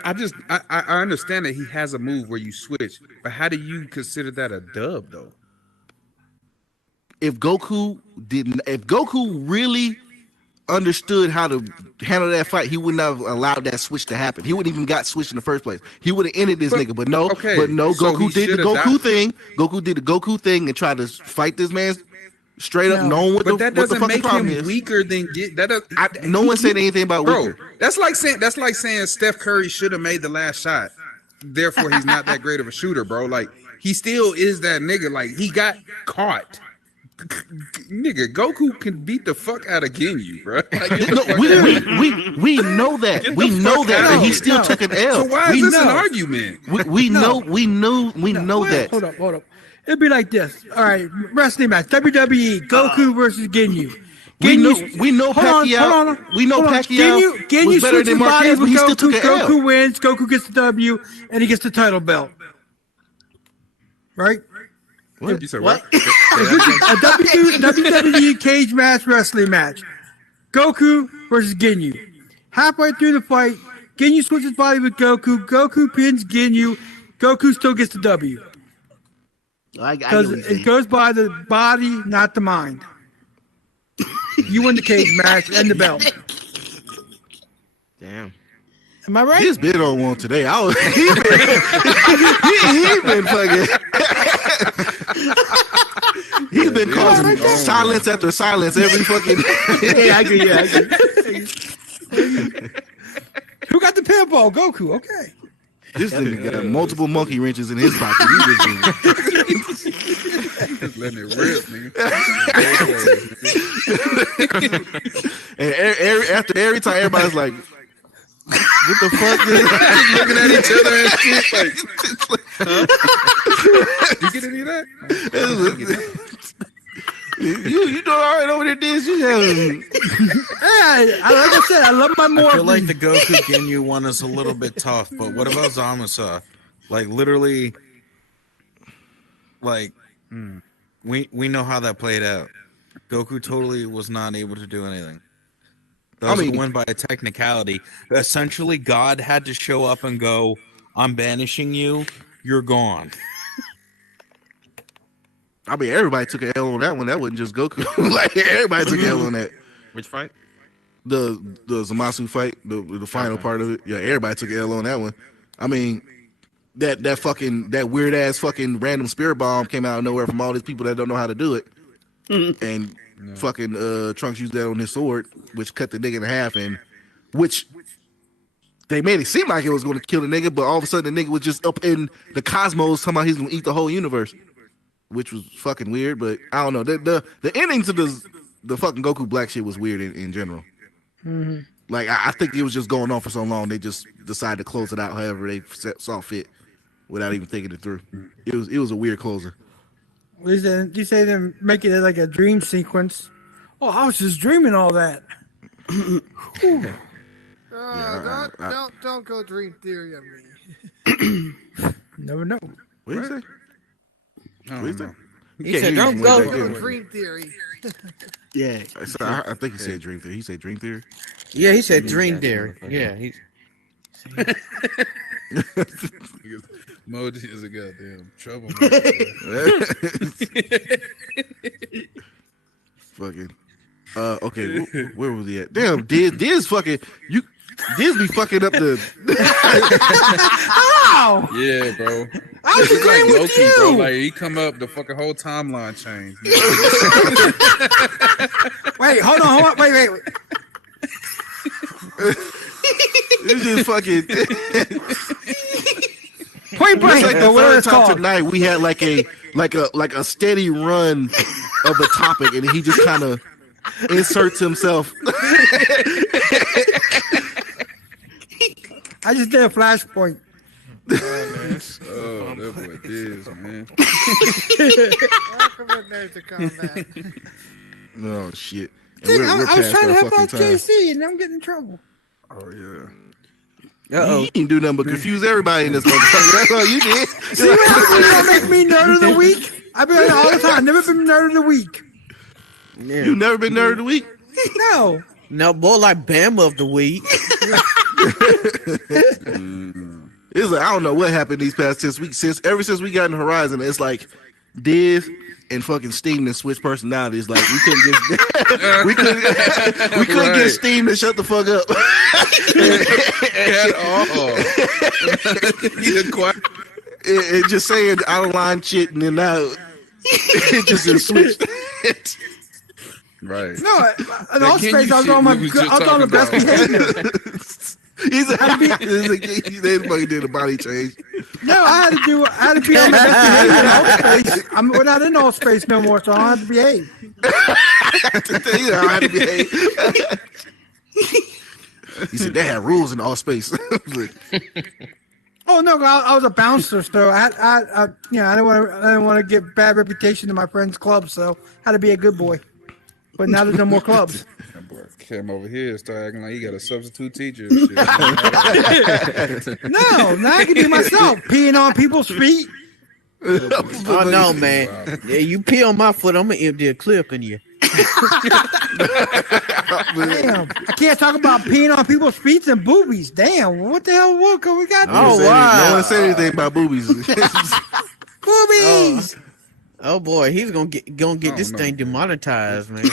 understand that he has a move where you switch, but how do you consider that a dub though? If Goku really understood how to handle that fight, he wouldn't have allowed that switch to happen. He wouldn't even got switched in the first place. He would have ended this nigga. But no, so Goku he did the should've Goku died. thing. Goku did the Goku thing and tried to fight this man straight up, knowing what But the that what the doesn't fucking make problem him is. weaker than No one said anything about bro. weaker. That's like saying Steph Curry should have made the last shot. Therefore, he's not that great of a shooter, bro. Like he still is that nigga. Like he got caught. Nigga, Goku can beat the fuck out of Ginyu, bro. Like, get the No, fuck we out. know that. Get We the know fuck that. out. But he still took an L. So why We is this an know. argument? We know that. Hold up. It'd be like this. All right, wrestling match. WWE, Goku versus Ginyu. We know Hold on, Pacquiao. hold on. We know Hold on. Pacquiao Ginyu was better switches than bodies Marquez, but with he still Goku. took an L. Goku wins. Goku gets the W, and he gets the title belt. Right? You said what? A WWE cage match, wrestling match. Goku versus Ginyu. Halfway through the fight, Ginyu switches body with Goku. Goku pins Ginyu. Goku still gets the W. I get Because what you're it saying. goes by the body, not the mind. You win the cage match and the belt. Damn. Am I right? This bit on one today. He been fucking. He's been causing silence after silence every fucking. Yeah, I agree. Who got the pinball? Goku. Okay. This nigga got multiple monkey wrenches in his pocket. Just letting it rip, nigga. And after every time, everybody's like, "What the fuck?" Just looking at each other and shit like, huh? You get any of that? You know all right over there, this you have. Like I said, I love my I more. feel like the Goku Ginyu one is a little bit tough, but what about Zamusa? Like literally, like we know how that played out. Goku totally was not able to do anything. That was a win by a technicality. Essentially, God had to show up and go, "I'm banishing you. You're gone." I mean, everybody took an L on that one. That wasn't just Goku. Like everybody took an L on that. Which fight? The Zamasu fight, the final part of it. Yeah, everybody took an L on that one. I mean, that weird ass fucking random spirit bomb came out of nowhere from all these people that don't know how to do it. And fucking Trunks used that on his sword, which cut the nigga in half, and which they made it seem like it was going to kill the nigga, but all of a sudden the nigga was just up in the cosmos talking about he's going to eat the whole universe, which was fucking weird. But I don't know. The ending to the fucking Goku Black shit was weird in general. Mm-hmm. Like I think it was just going on for so long, they just decided to close it out however they saw fit, without even thinking it through. It was a weird closer. You say them making it like a dream sequence. Oh, I was just dreaming all that. Don't go dream theory on me. Never know. What do you say? I What do you don't say? know. He said, "Don't go." Dream Theory. Yeah. I think he said Dream Theory. He said Dream Theory. Yeah, he said Dream Theory. Yeah, he. Moji is a goddamn trouble. Fucking. Okay. Where was he at? Damn, Diz fucking you. Diz be fucking up the. Ow! Yeah, bro. I was It's like agreeing with Loki, bro. you. Like he come up, the fucking whole timeline change. Wait, hold on. Wait. It's just fucking. Point blank. It's like or the whatever first it's time called. tonight we had like a steady run of the topic, and he just kind of inserts himself. I just did a flashpoint. Oh, that boy Diz, man. Welcome to Nerds of Combat. Oh shit! And Dude, I was past trying to our help fucking out time. JC, and I'm getting in trouble. Oh yeah. Uh-oh. You didn't do nothing but confuse everybody in this motherfucker. That's all you did. See what happens when you don't make me nerd of the week? I've been here all the time. Never been nerd of the week. Yeah. You never been nerd of the week? No. No, more like Bama of the week. It's like I don't know what happened these past 6 weeks. Ever since we got in Horizon, it's like Diz and fucking Steam and switch personalities. Like we couldn't get we couldn't Right. get Steam to shut the fuck up. At all. He done quiet. It just saying out of line shit, and then now it just is switched. Right. No, in all That space, I was Ginyu on my, shit we was just I was on the best talking about. behavior. He's they fucking did a body change. No, I had to be on my best behavior in all space. We're not in all space no more, so I don't have to behave. You know, I had to behave. He said they had rules in all space. Oh no, I was a bouncer, so I didn't want to get bad reputation in my friends' club, so I had to be a good boy. But now there's no more clubs. That boy came over here and started acting like he got a substitute teacher and shit. No, now I can do myself. Peeing on people's feet. Oh no, man. Yeah, you pee on my foot, I'm gonna empty a clip in you. Damn, I can't talk about peeing on people's feet and boobies. Damn, what the hell? What we got? Oh, There? wow. No one said anything about boobies. Boobies. Oh boy, he's gonna get this know, thing demonetized, man.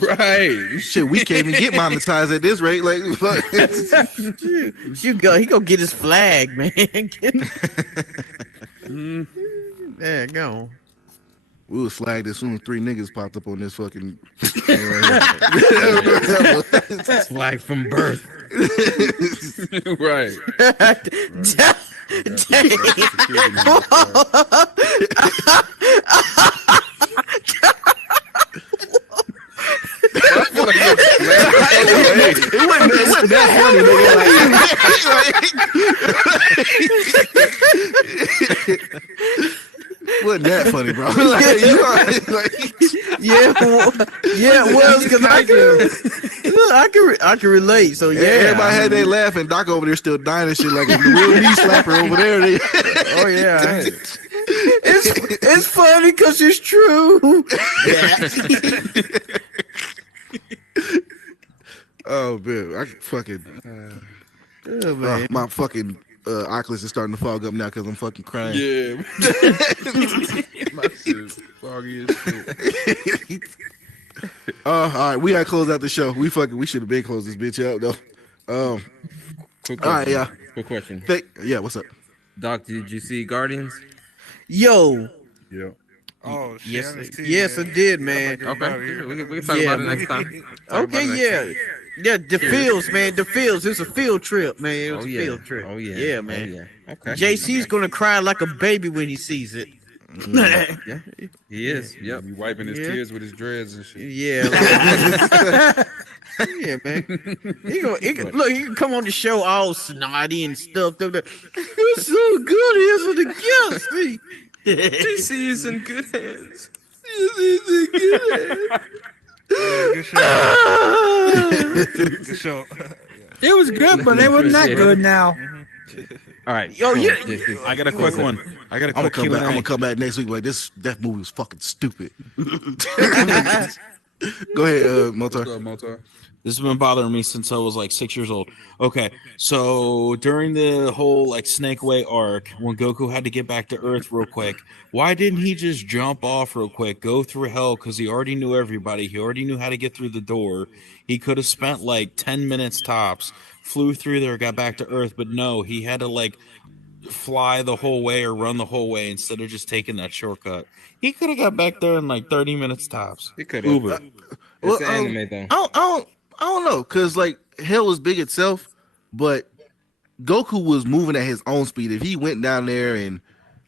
Right. Shit, we can't even get monetized at this rate. Like, fuck. He gonna get his flag, man. There you go. We was flagged as soon as 3 niggas popped up on this fucking thing right Flag from birth. Right. It wasn't that funny, nigga. Wasn't that funny, bro? Yeah, it was because I can relate. So yeah, Everybody had they laughing. Doc over there still dying and shit like a real knee slapper over there. Oh yeah, it's funny because it's true. Oh man, I fucking Oh, man. my fucking Oculus is starting to fog up now because I'm fucking crying. Yeah. My shit is foggy as shit. All right, we gotta close out the show. We should have been closed this bitch out though. Quick All right, question. yeah. Quick question. Yeah, what's up? Doc, did you see Guardians? Yo, Yeah. Oh shit! yes, I didn't see yes, that. I did, man. Okay. We can talk Yeah, about it next time. Talk about it Okay, next yeah. time. Yeah, the fields, man. The fields. It's a field trip, man. It was Oh a yeah. field trip. Oh yeah. Yeah, Oh, man. yeah. Okay. JC's gonna cry like a baby when he sees it. Yeah, he is. Yep. He wiping his Yeah. tears with his dreads and shit. Yeah. Yeah, man. He can come on the show all snotty and stuff. You're so good, isn't it? Yes, see. DC is in good hands. Good show. Good show. It was good, but it wasn't that good now. All right. Yo, go yeah. on, JC. I got a quick one. I got a I'm quick gonna come back. I'm Q&A. gonna come back next week. Like that movie was fucking stupid. Go ahead, Motar. Motar. This has been bothering me since I was like 6 years old. Okay, so during the whole like Snake Way arc, when Goku had to get back to Earth real quick, why didn't he just jump off real quick, go through hell? Because he already knew everybody. He already knew how to get through the door. He could have spent like 10 minutes tops, flew through there, got back to Earth. But no, he had to like fly the whole way or run the whole way instead of just taking that shortcut. He could have got back there in like 30 minutes tops. He could Uber. have. Well, It's an anime though. I don't know, cause like hell is big itself, but Goku was moving at his own speed. If he went down there and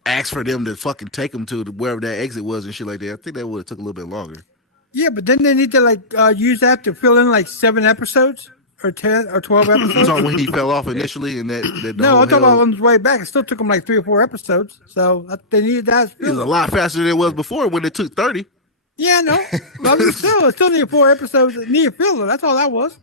asked for them to fucking take him to wherever that exit was and shit like that, I think that would have took a little bit longer. Yeah, but then they need to like use that to fill in like 7 episodes or 10 or 12 You episodes. talking when he fell off initially and that the No, whole I'm talking hell- about on his way back. It still took him like 3 or 4 episodes. So they needed that. it was a lot faster than it was before when it took 30. Yeah, no. But it still needed 4 episodes. It needed filler. That's all that was.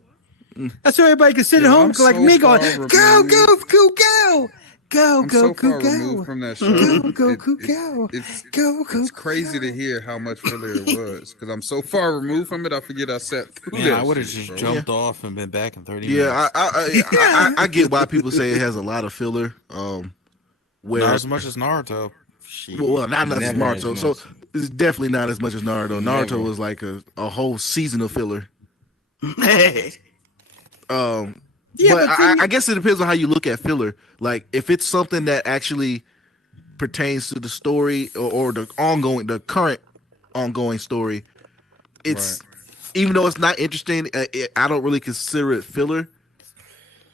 That's so everybody can sit at home I'm like so me going, far go, removed. go, go, go. Go, I'm go, so go, far removed go. from that show. Go, go, It- go. It's Go, go, it's crazy to hear how much filler it was because I'm so far removed from it. I forget I sat through Man, that I would have shit, just bro. jumped off and been back in 30 Yeah, minutes. I get why people say it has a lot of filler. Where Not as much as Naruto. well, not as Never as Naruto. So much. it's definitely not as much as Naruto. Naruto Never. was like a whole season of filler. Yeah, but but then I guess it depends on how you look at filler. Like if it's something that actually pertains to the story or the current ongoing story, it's even though it's not interesting, I don't really consider it filler.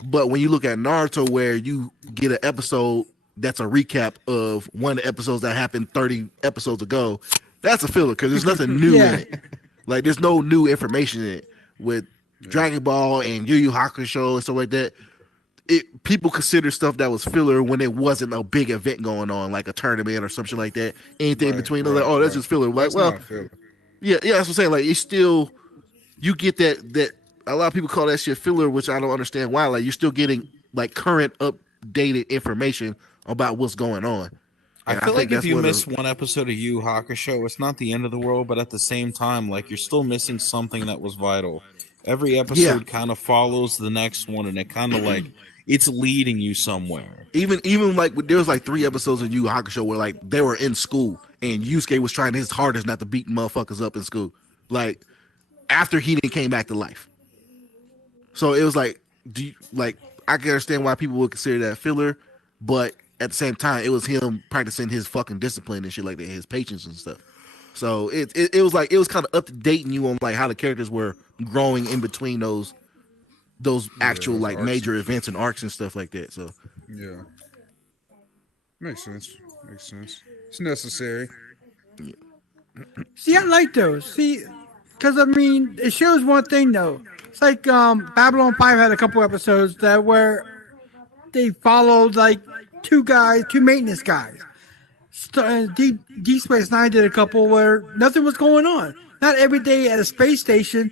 But when you look at Naruto, where you get an episode that's a recap of one of the episodes that happened 30 episodes ago, that's a filler because there's nothing new Yeah. in it. Like there's no new information in it. With Dragon Ball and Yu Yu Hakusho and stuff like that, people consider stuff that was filler when it wasn't a big event going on, like a tournament or something like that. Anything in between, they're like, oh, that's just filler. Like, That's well, not filler. yeah, that's what I'm saying. Like, it's still, you get that a lot of people call that shit filler, which I don't understand why. Like, you're still getting like current, updated information about what's going on. I And feel like think if that's you what miss one episode of Yu Yu Hakusho, it's not the end of the world, but at the same time, like you're still missing something that was vital. Every episode kind of follows the next one, and it kind of like it's leading you somewhere. Even like there was like 3 episodes of Yu Yu Hakusho where like they were in school and Yusuke was trying his hardest not to beat motherfuckers up in school. Like after he then came back to life. So it was like, I can understand why people would consider that filler, but at the same time, it was him practicing his fucking discipline and shit like that, his patience and stuff. So it was like it was kind of up to dating you on like how the characters were growing in between those actual those like arcs major and events and arcs and stuff like that. So Yeah. Makes sense. It's necessary. See, I like those. See, because I mean, it shows one thing though. It's like Babylon 5 had a couple episodes that where they followed like 2 maintenance guys. Deep Space Nine did a couple where nothing was going on. Not every day at a space station,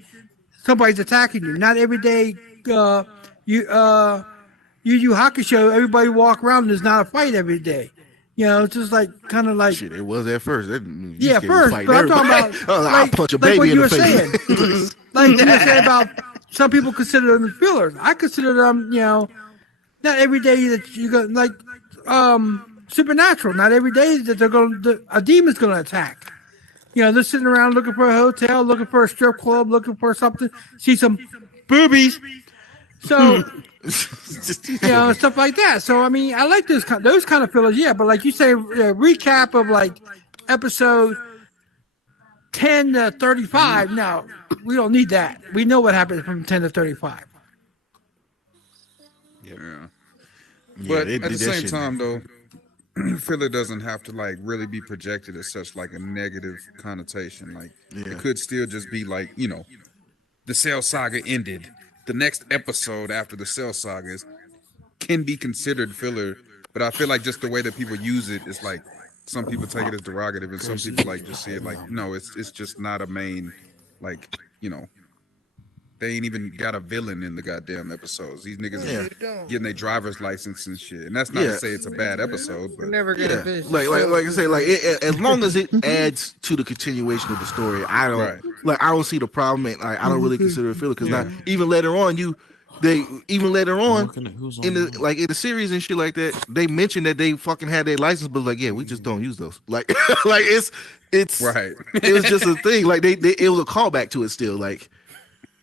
somebody's attacking you. Not every day, Yu Yu Hakusho, everybody walk around and there's not a fight every day. You know, it's just like kind of like shit, it was at first. yeah, first, but I'm talking about I'll punch a like baby what in you the were face. saying. Like you were saying about some people consider them as fillers. I consider them, you know, not every day that you go like Supernatural. Not every day that a demon's going to attack. You know, they're sitting around looking for a hotel, looking for a strip club, looking for something, see some boobies. So, you know, stuff like that. So, I mean, I like those kind of fillers, yeah. But like you say, recap of like episode 10 to 35. No, we don't need that. We know what happened from 10 to 35. Yeah. Yeah, But they at the did that same shit, time, though, filler doesn't have to like really be projected as such like a negative connotation. Like it could still just be like, you know, the Cell Saga ended. The next episode after the Cell Saga can be considered filler, but I feel like just the way that people use it is like some people take it as derogative and some people like just see it like no, it's just not a main like, you know, They ain't even got a villain in the goddamn episodes. These niggas is getting their driver's license and shit. And that's not to say it's a bad episode, but We're never gonna finish. like I say, like as long as it adds to the continuation of the story, I don't see the problem. And I don't really consider it filler because not even later on in the series and shit like that, they mentioned that they fucking had their license, but like, yeah, we just don't use those. Like, like it's right. It was just a thing. Like it was a callback to it still. Like,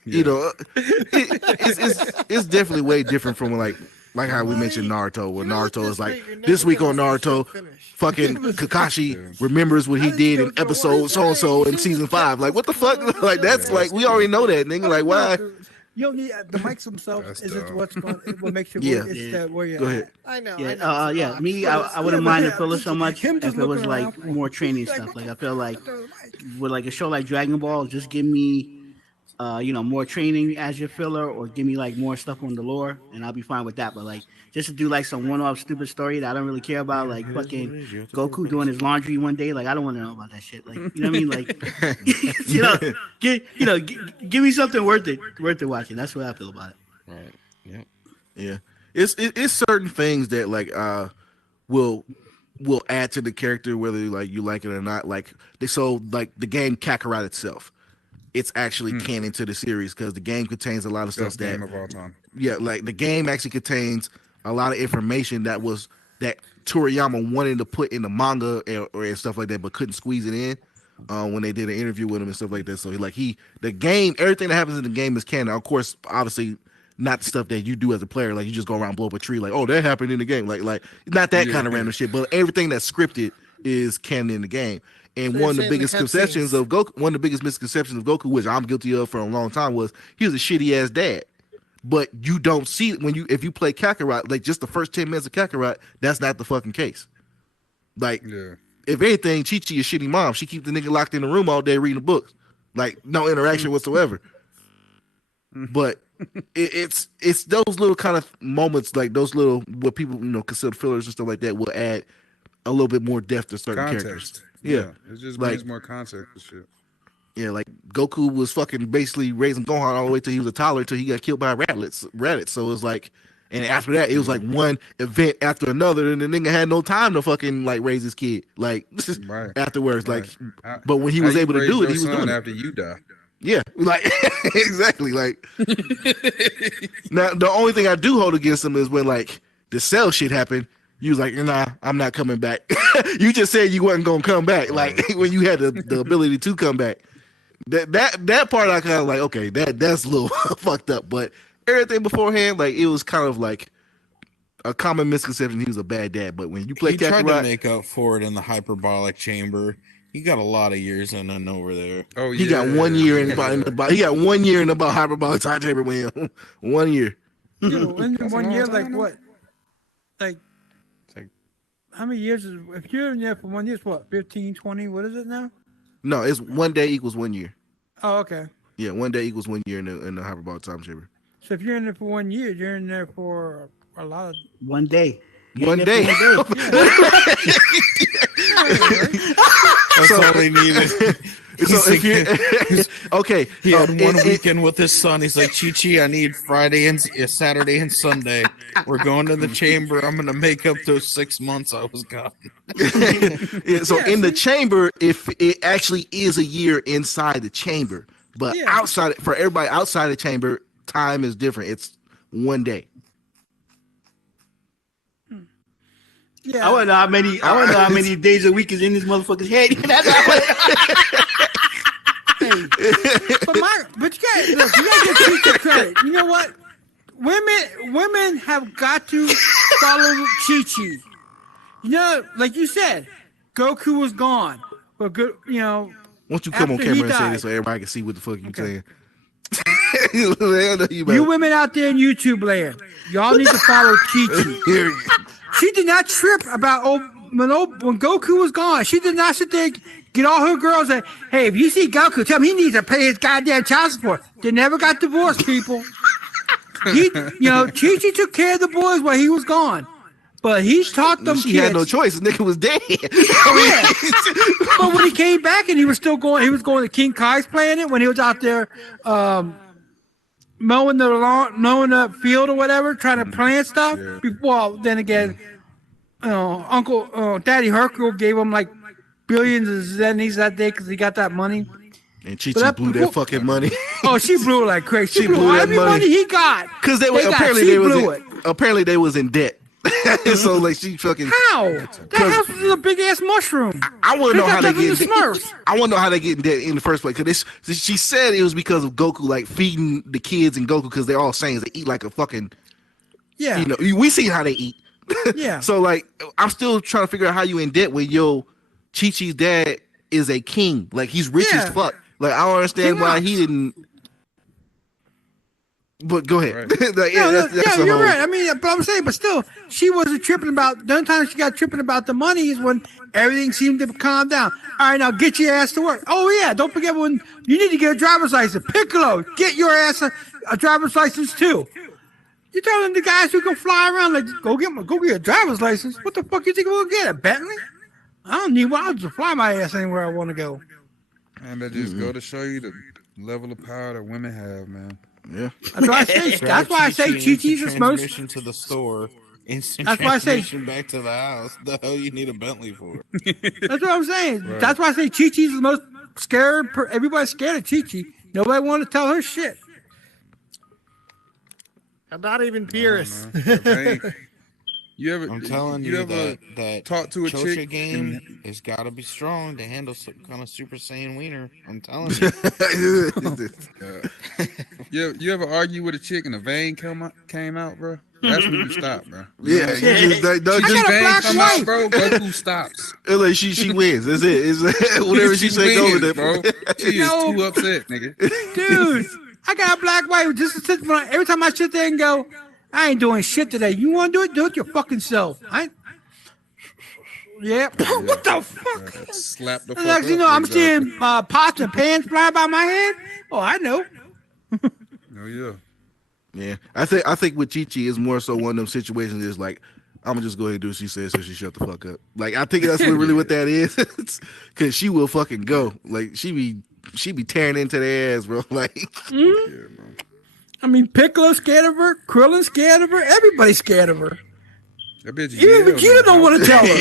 you know, it's definitely way different from like how we mentioned Naruto, where Naruto is like this week on Naruto, fucking Kakashi remembers what he did in episode so and so in season 5. Like, what the fuck? Like, that's like we already know that, nigga. Like, why? You don't need the mics themselves. That's Is it dumb. what makes you where you're Go ahead. I know. Me, I wouldn't mind it filler so much Him if just it was looking like around. more training stuff. Like I feel like with like a show like Dragon Ball, just give me more training as your filler, or give me like more stuff on the lore, and I'll be fine with that. But like just to do like some one-off stupid story that I don't really care about, like fucking Goku doing his laundry one day, like I don't want to know about that shit. Like, you know what I mean? Like, give me something worth it watching. That's what I feel about it. Right. Yep. Yeah, it's certain things that like will add to the character whether like you like it or not. Like the game Kakarot itself, it's actually canon to the series because the game contains a lot of stuff Best game of all time. Yeah, like the game actually contains a lot of information that Toriyama wanted to put in the manga and stuff like that, but couldn't squeeze it in when they did an interview with him and stuff like that. So the game, everything that happens in the game is canon. Of course, obviously not the stuff that you do as a player, like you just go around and blow up a tree, like, oh, that happened in the game, like not that kind of random shit. But everything that's scripted is canon in the game. And So one of you're the saying biggest the conceptions of Goku, one of the biggest misconceptions of Goku, which I'm guilty of for a long time, was he was a shitty ass dad. But you don't see it if you play Kakarot, like just the first 10 minutes of Kakarot, that's not the fucking case. Like, if anything, Chi-Chi is shitty mom. She keeps the nigga locked in the room all day reading books. Like, no interaction whatsoever. But it's those little kind of moments, like those little, what people, consider fillers and stuff like that, will add a little bit more depth to certain characters. Context. Yeah. It just Like- brings more context and shit. Yeah, like Goku was fucking basically raising Gohan all the way till he was a toddler till he got killed by Raditz. So it was like, and after that, it was like one event after another, and the nigga had no time to fucking like raise his kid. Like afterwards, like, but when he was able to do it, he was doing it. After you die. Yeah, like exactly. Like now, the only thing I do hold against him is when like the Cell shit happened. You was like, nah, I'm not coming back. You just said you wasn't gonna come back. Like when you had the ability to come back. That part I kind of like, okay, that's a little fucked up. But everything beforehand, like it was kind of like a common misconception he was a bad dad. But when you play He tried to Kakarot, make up for it in the hyperbolic chamber. He got a lot of years in and over there. Oh, he got 1 year in the hyperbolic time chamber with him. 1 year. In That's a 1 long year, time, like though. what? Like, how many years is, if you're in there for 1 year, it's what, 15, 20? What is it now? No, it's 1 day equals 1 year. Oh, okay. Yeah, 1 day equals 1 year in the hyperbolic time chamber. So if you're in there for 1 year, you're in there for a lot of. 1 day. One day. That's all they needed. So if you okay, he had one weekend with his son. He's like, Chi-Chi, I need Friday and Saturday and Sunday. We're going to the chamber. I'm gonna make up those 6 months I was gone. Yeah, so in the chamber, if it actually is a year inside the chamber, but outside for everybody outside the chamber, time is different. It's 1 day. Yeah. I want to know how many days a week is in this motherfucker's head. But you gotta give Chi-Chi credit. You know what? Women have got to follow Chi-Chi. You know, like you said, Goku was gone, but good. You know, Why don't you come on after he camera and say died. this so everybody can see what the fuck you saying? You women out there in YouTube land, y'all need to follow Chi-Chi. She did not trip about when Goku was gone. She did not sit there, get all her girls and, hey, if you see Goku, tell him he needs to pay his goddamn child support. They never got divorced, people. Chi-Chi took care of the boys while he was gone. But he's taught them She kids. had no choice. The nigga was dead. But when he came back and he was going to King Kai's planet when he was out there mowing the lawn, mowing the field or whatever, trying to plant stuff. Well, then again, Daddy Hercule gave him like billions of zennies that day because he got that money. And Chi Chi blew that fucking money. Oh, she blew it like crazy. She blew blew that every money. money he got. Because they were apparently they was in debt. So like she fucking How? That house was a big ass mushroom. I want to know how they get. Smurfs. I want to know how they get in debt in the first place. Because she said it was because of Goku like feeding the kids and Goku because they're all Saiyans. They eat like a fucking. Yeah. You know, we see how they eat. Yeah. So like, I'm still trying to figure out how you in debt when Chi Chi's dad is a king. Like he's rich as fuck. Like I don't understand why he didn't. But go ahead. Right. Like, you're right. I mean, but I'm saying, but still, she wasn't tripping about. The only time she got tripping about the money is when everything seemed to calm down. All right, now get your ass to work. Oh yeah, don't forget when you need to get a driver's license. Piccolo, get your ass a driver's license too. You're telling the guys who can fly around like go get a driver's license. What the fuck you think we'll get? A Bentley? I don't need one. I'll just fly my ass anywhere I want to go. And that just go to show you the level of power that women have, man. Yeah. That's why I say. That's why I say Chi-Chi's the most. Transmission to the store. Instant That's why I say- transmission back to the house. The hell you need a Bentley for? That's what I'm saying. That's why I say Chi-Chi's the most scared. Everybody's scared of Chi-Chi. Nobody want to tell her shit. I'm not even Beerus. You ever? I'm telling you you ever that talk to a Chocha chick game has got to be strong to handle some kind of Super Saiyan wiener. I'm telling you. You ever argue with a chick and a vein came out, bro? That's when you stop, bro. Yeah, you just I got a vein black come wife. out, bro. Goku stops. It's like she wins. That's it. It's whatever she say go with it, bro. She is too upset, nigga. Dude, I got a black wife. Just to sit, every time I sit there and go, I ain't doing shit today. You want to do it? Do it your fucking self. Yeah. What the fuck? Slap the fuck And next thing you know, I'm seeing pots and pans fly by my head. Oh, I know. Oh yeah. Yeah, I think with Chi Chi is more so one of them situations is like I'm gonna just go ahead and do what she says so she shut the fuck up. Like I think that's really what that is, because she will fucking go. Like she be tearing into their ass, bro. Like Yeah, man. I mean, Piccolo's scared of her. Krillin's scared of her. Everybody's scared of her. That bitch. Even Vegeta don't want to tell her.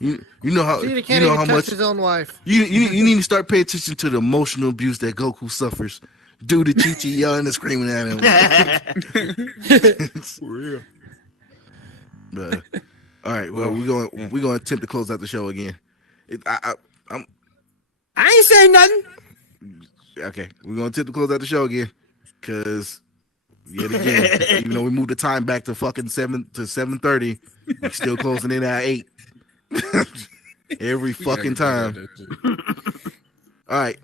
You know how Vegeta can't you know even how touch much his own wife. you need to start paying attention to the emotional abuse that Goku suffers due to Chi Chi yelling and screaming at him. For real. But, all right, well we're going to attempt to close out the show again. I ain't saying nothing. Okay, we're going to attempt to close out the show again because yet again, even though we moved the time back to fucking 7:30, we're still closing in at 8 every fucking time. All right.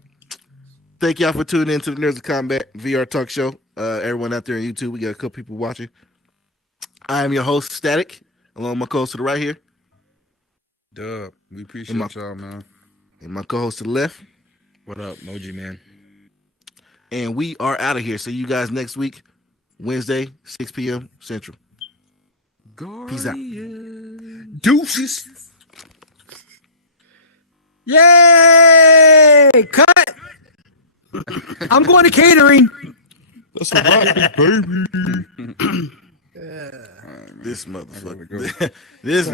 Thank y'all for tuning in to the Nerds of Combat VR Talk Show. Everyone out there on YouTube, we got a couple people watching. I am your host, Static, along with my co-host to the right here. Dub. We appreciate y'all, man. And my co-host to the left. What up, Moji man? And we are out of here. See you guys next week, Wednesday, 6 p.m. Central. Peace out. Deuces. Yay! Cut. I'm going to catering. That's a wrap, baby. This motherfucker. This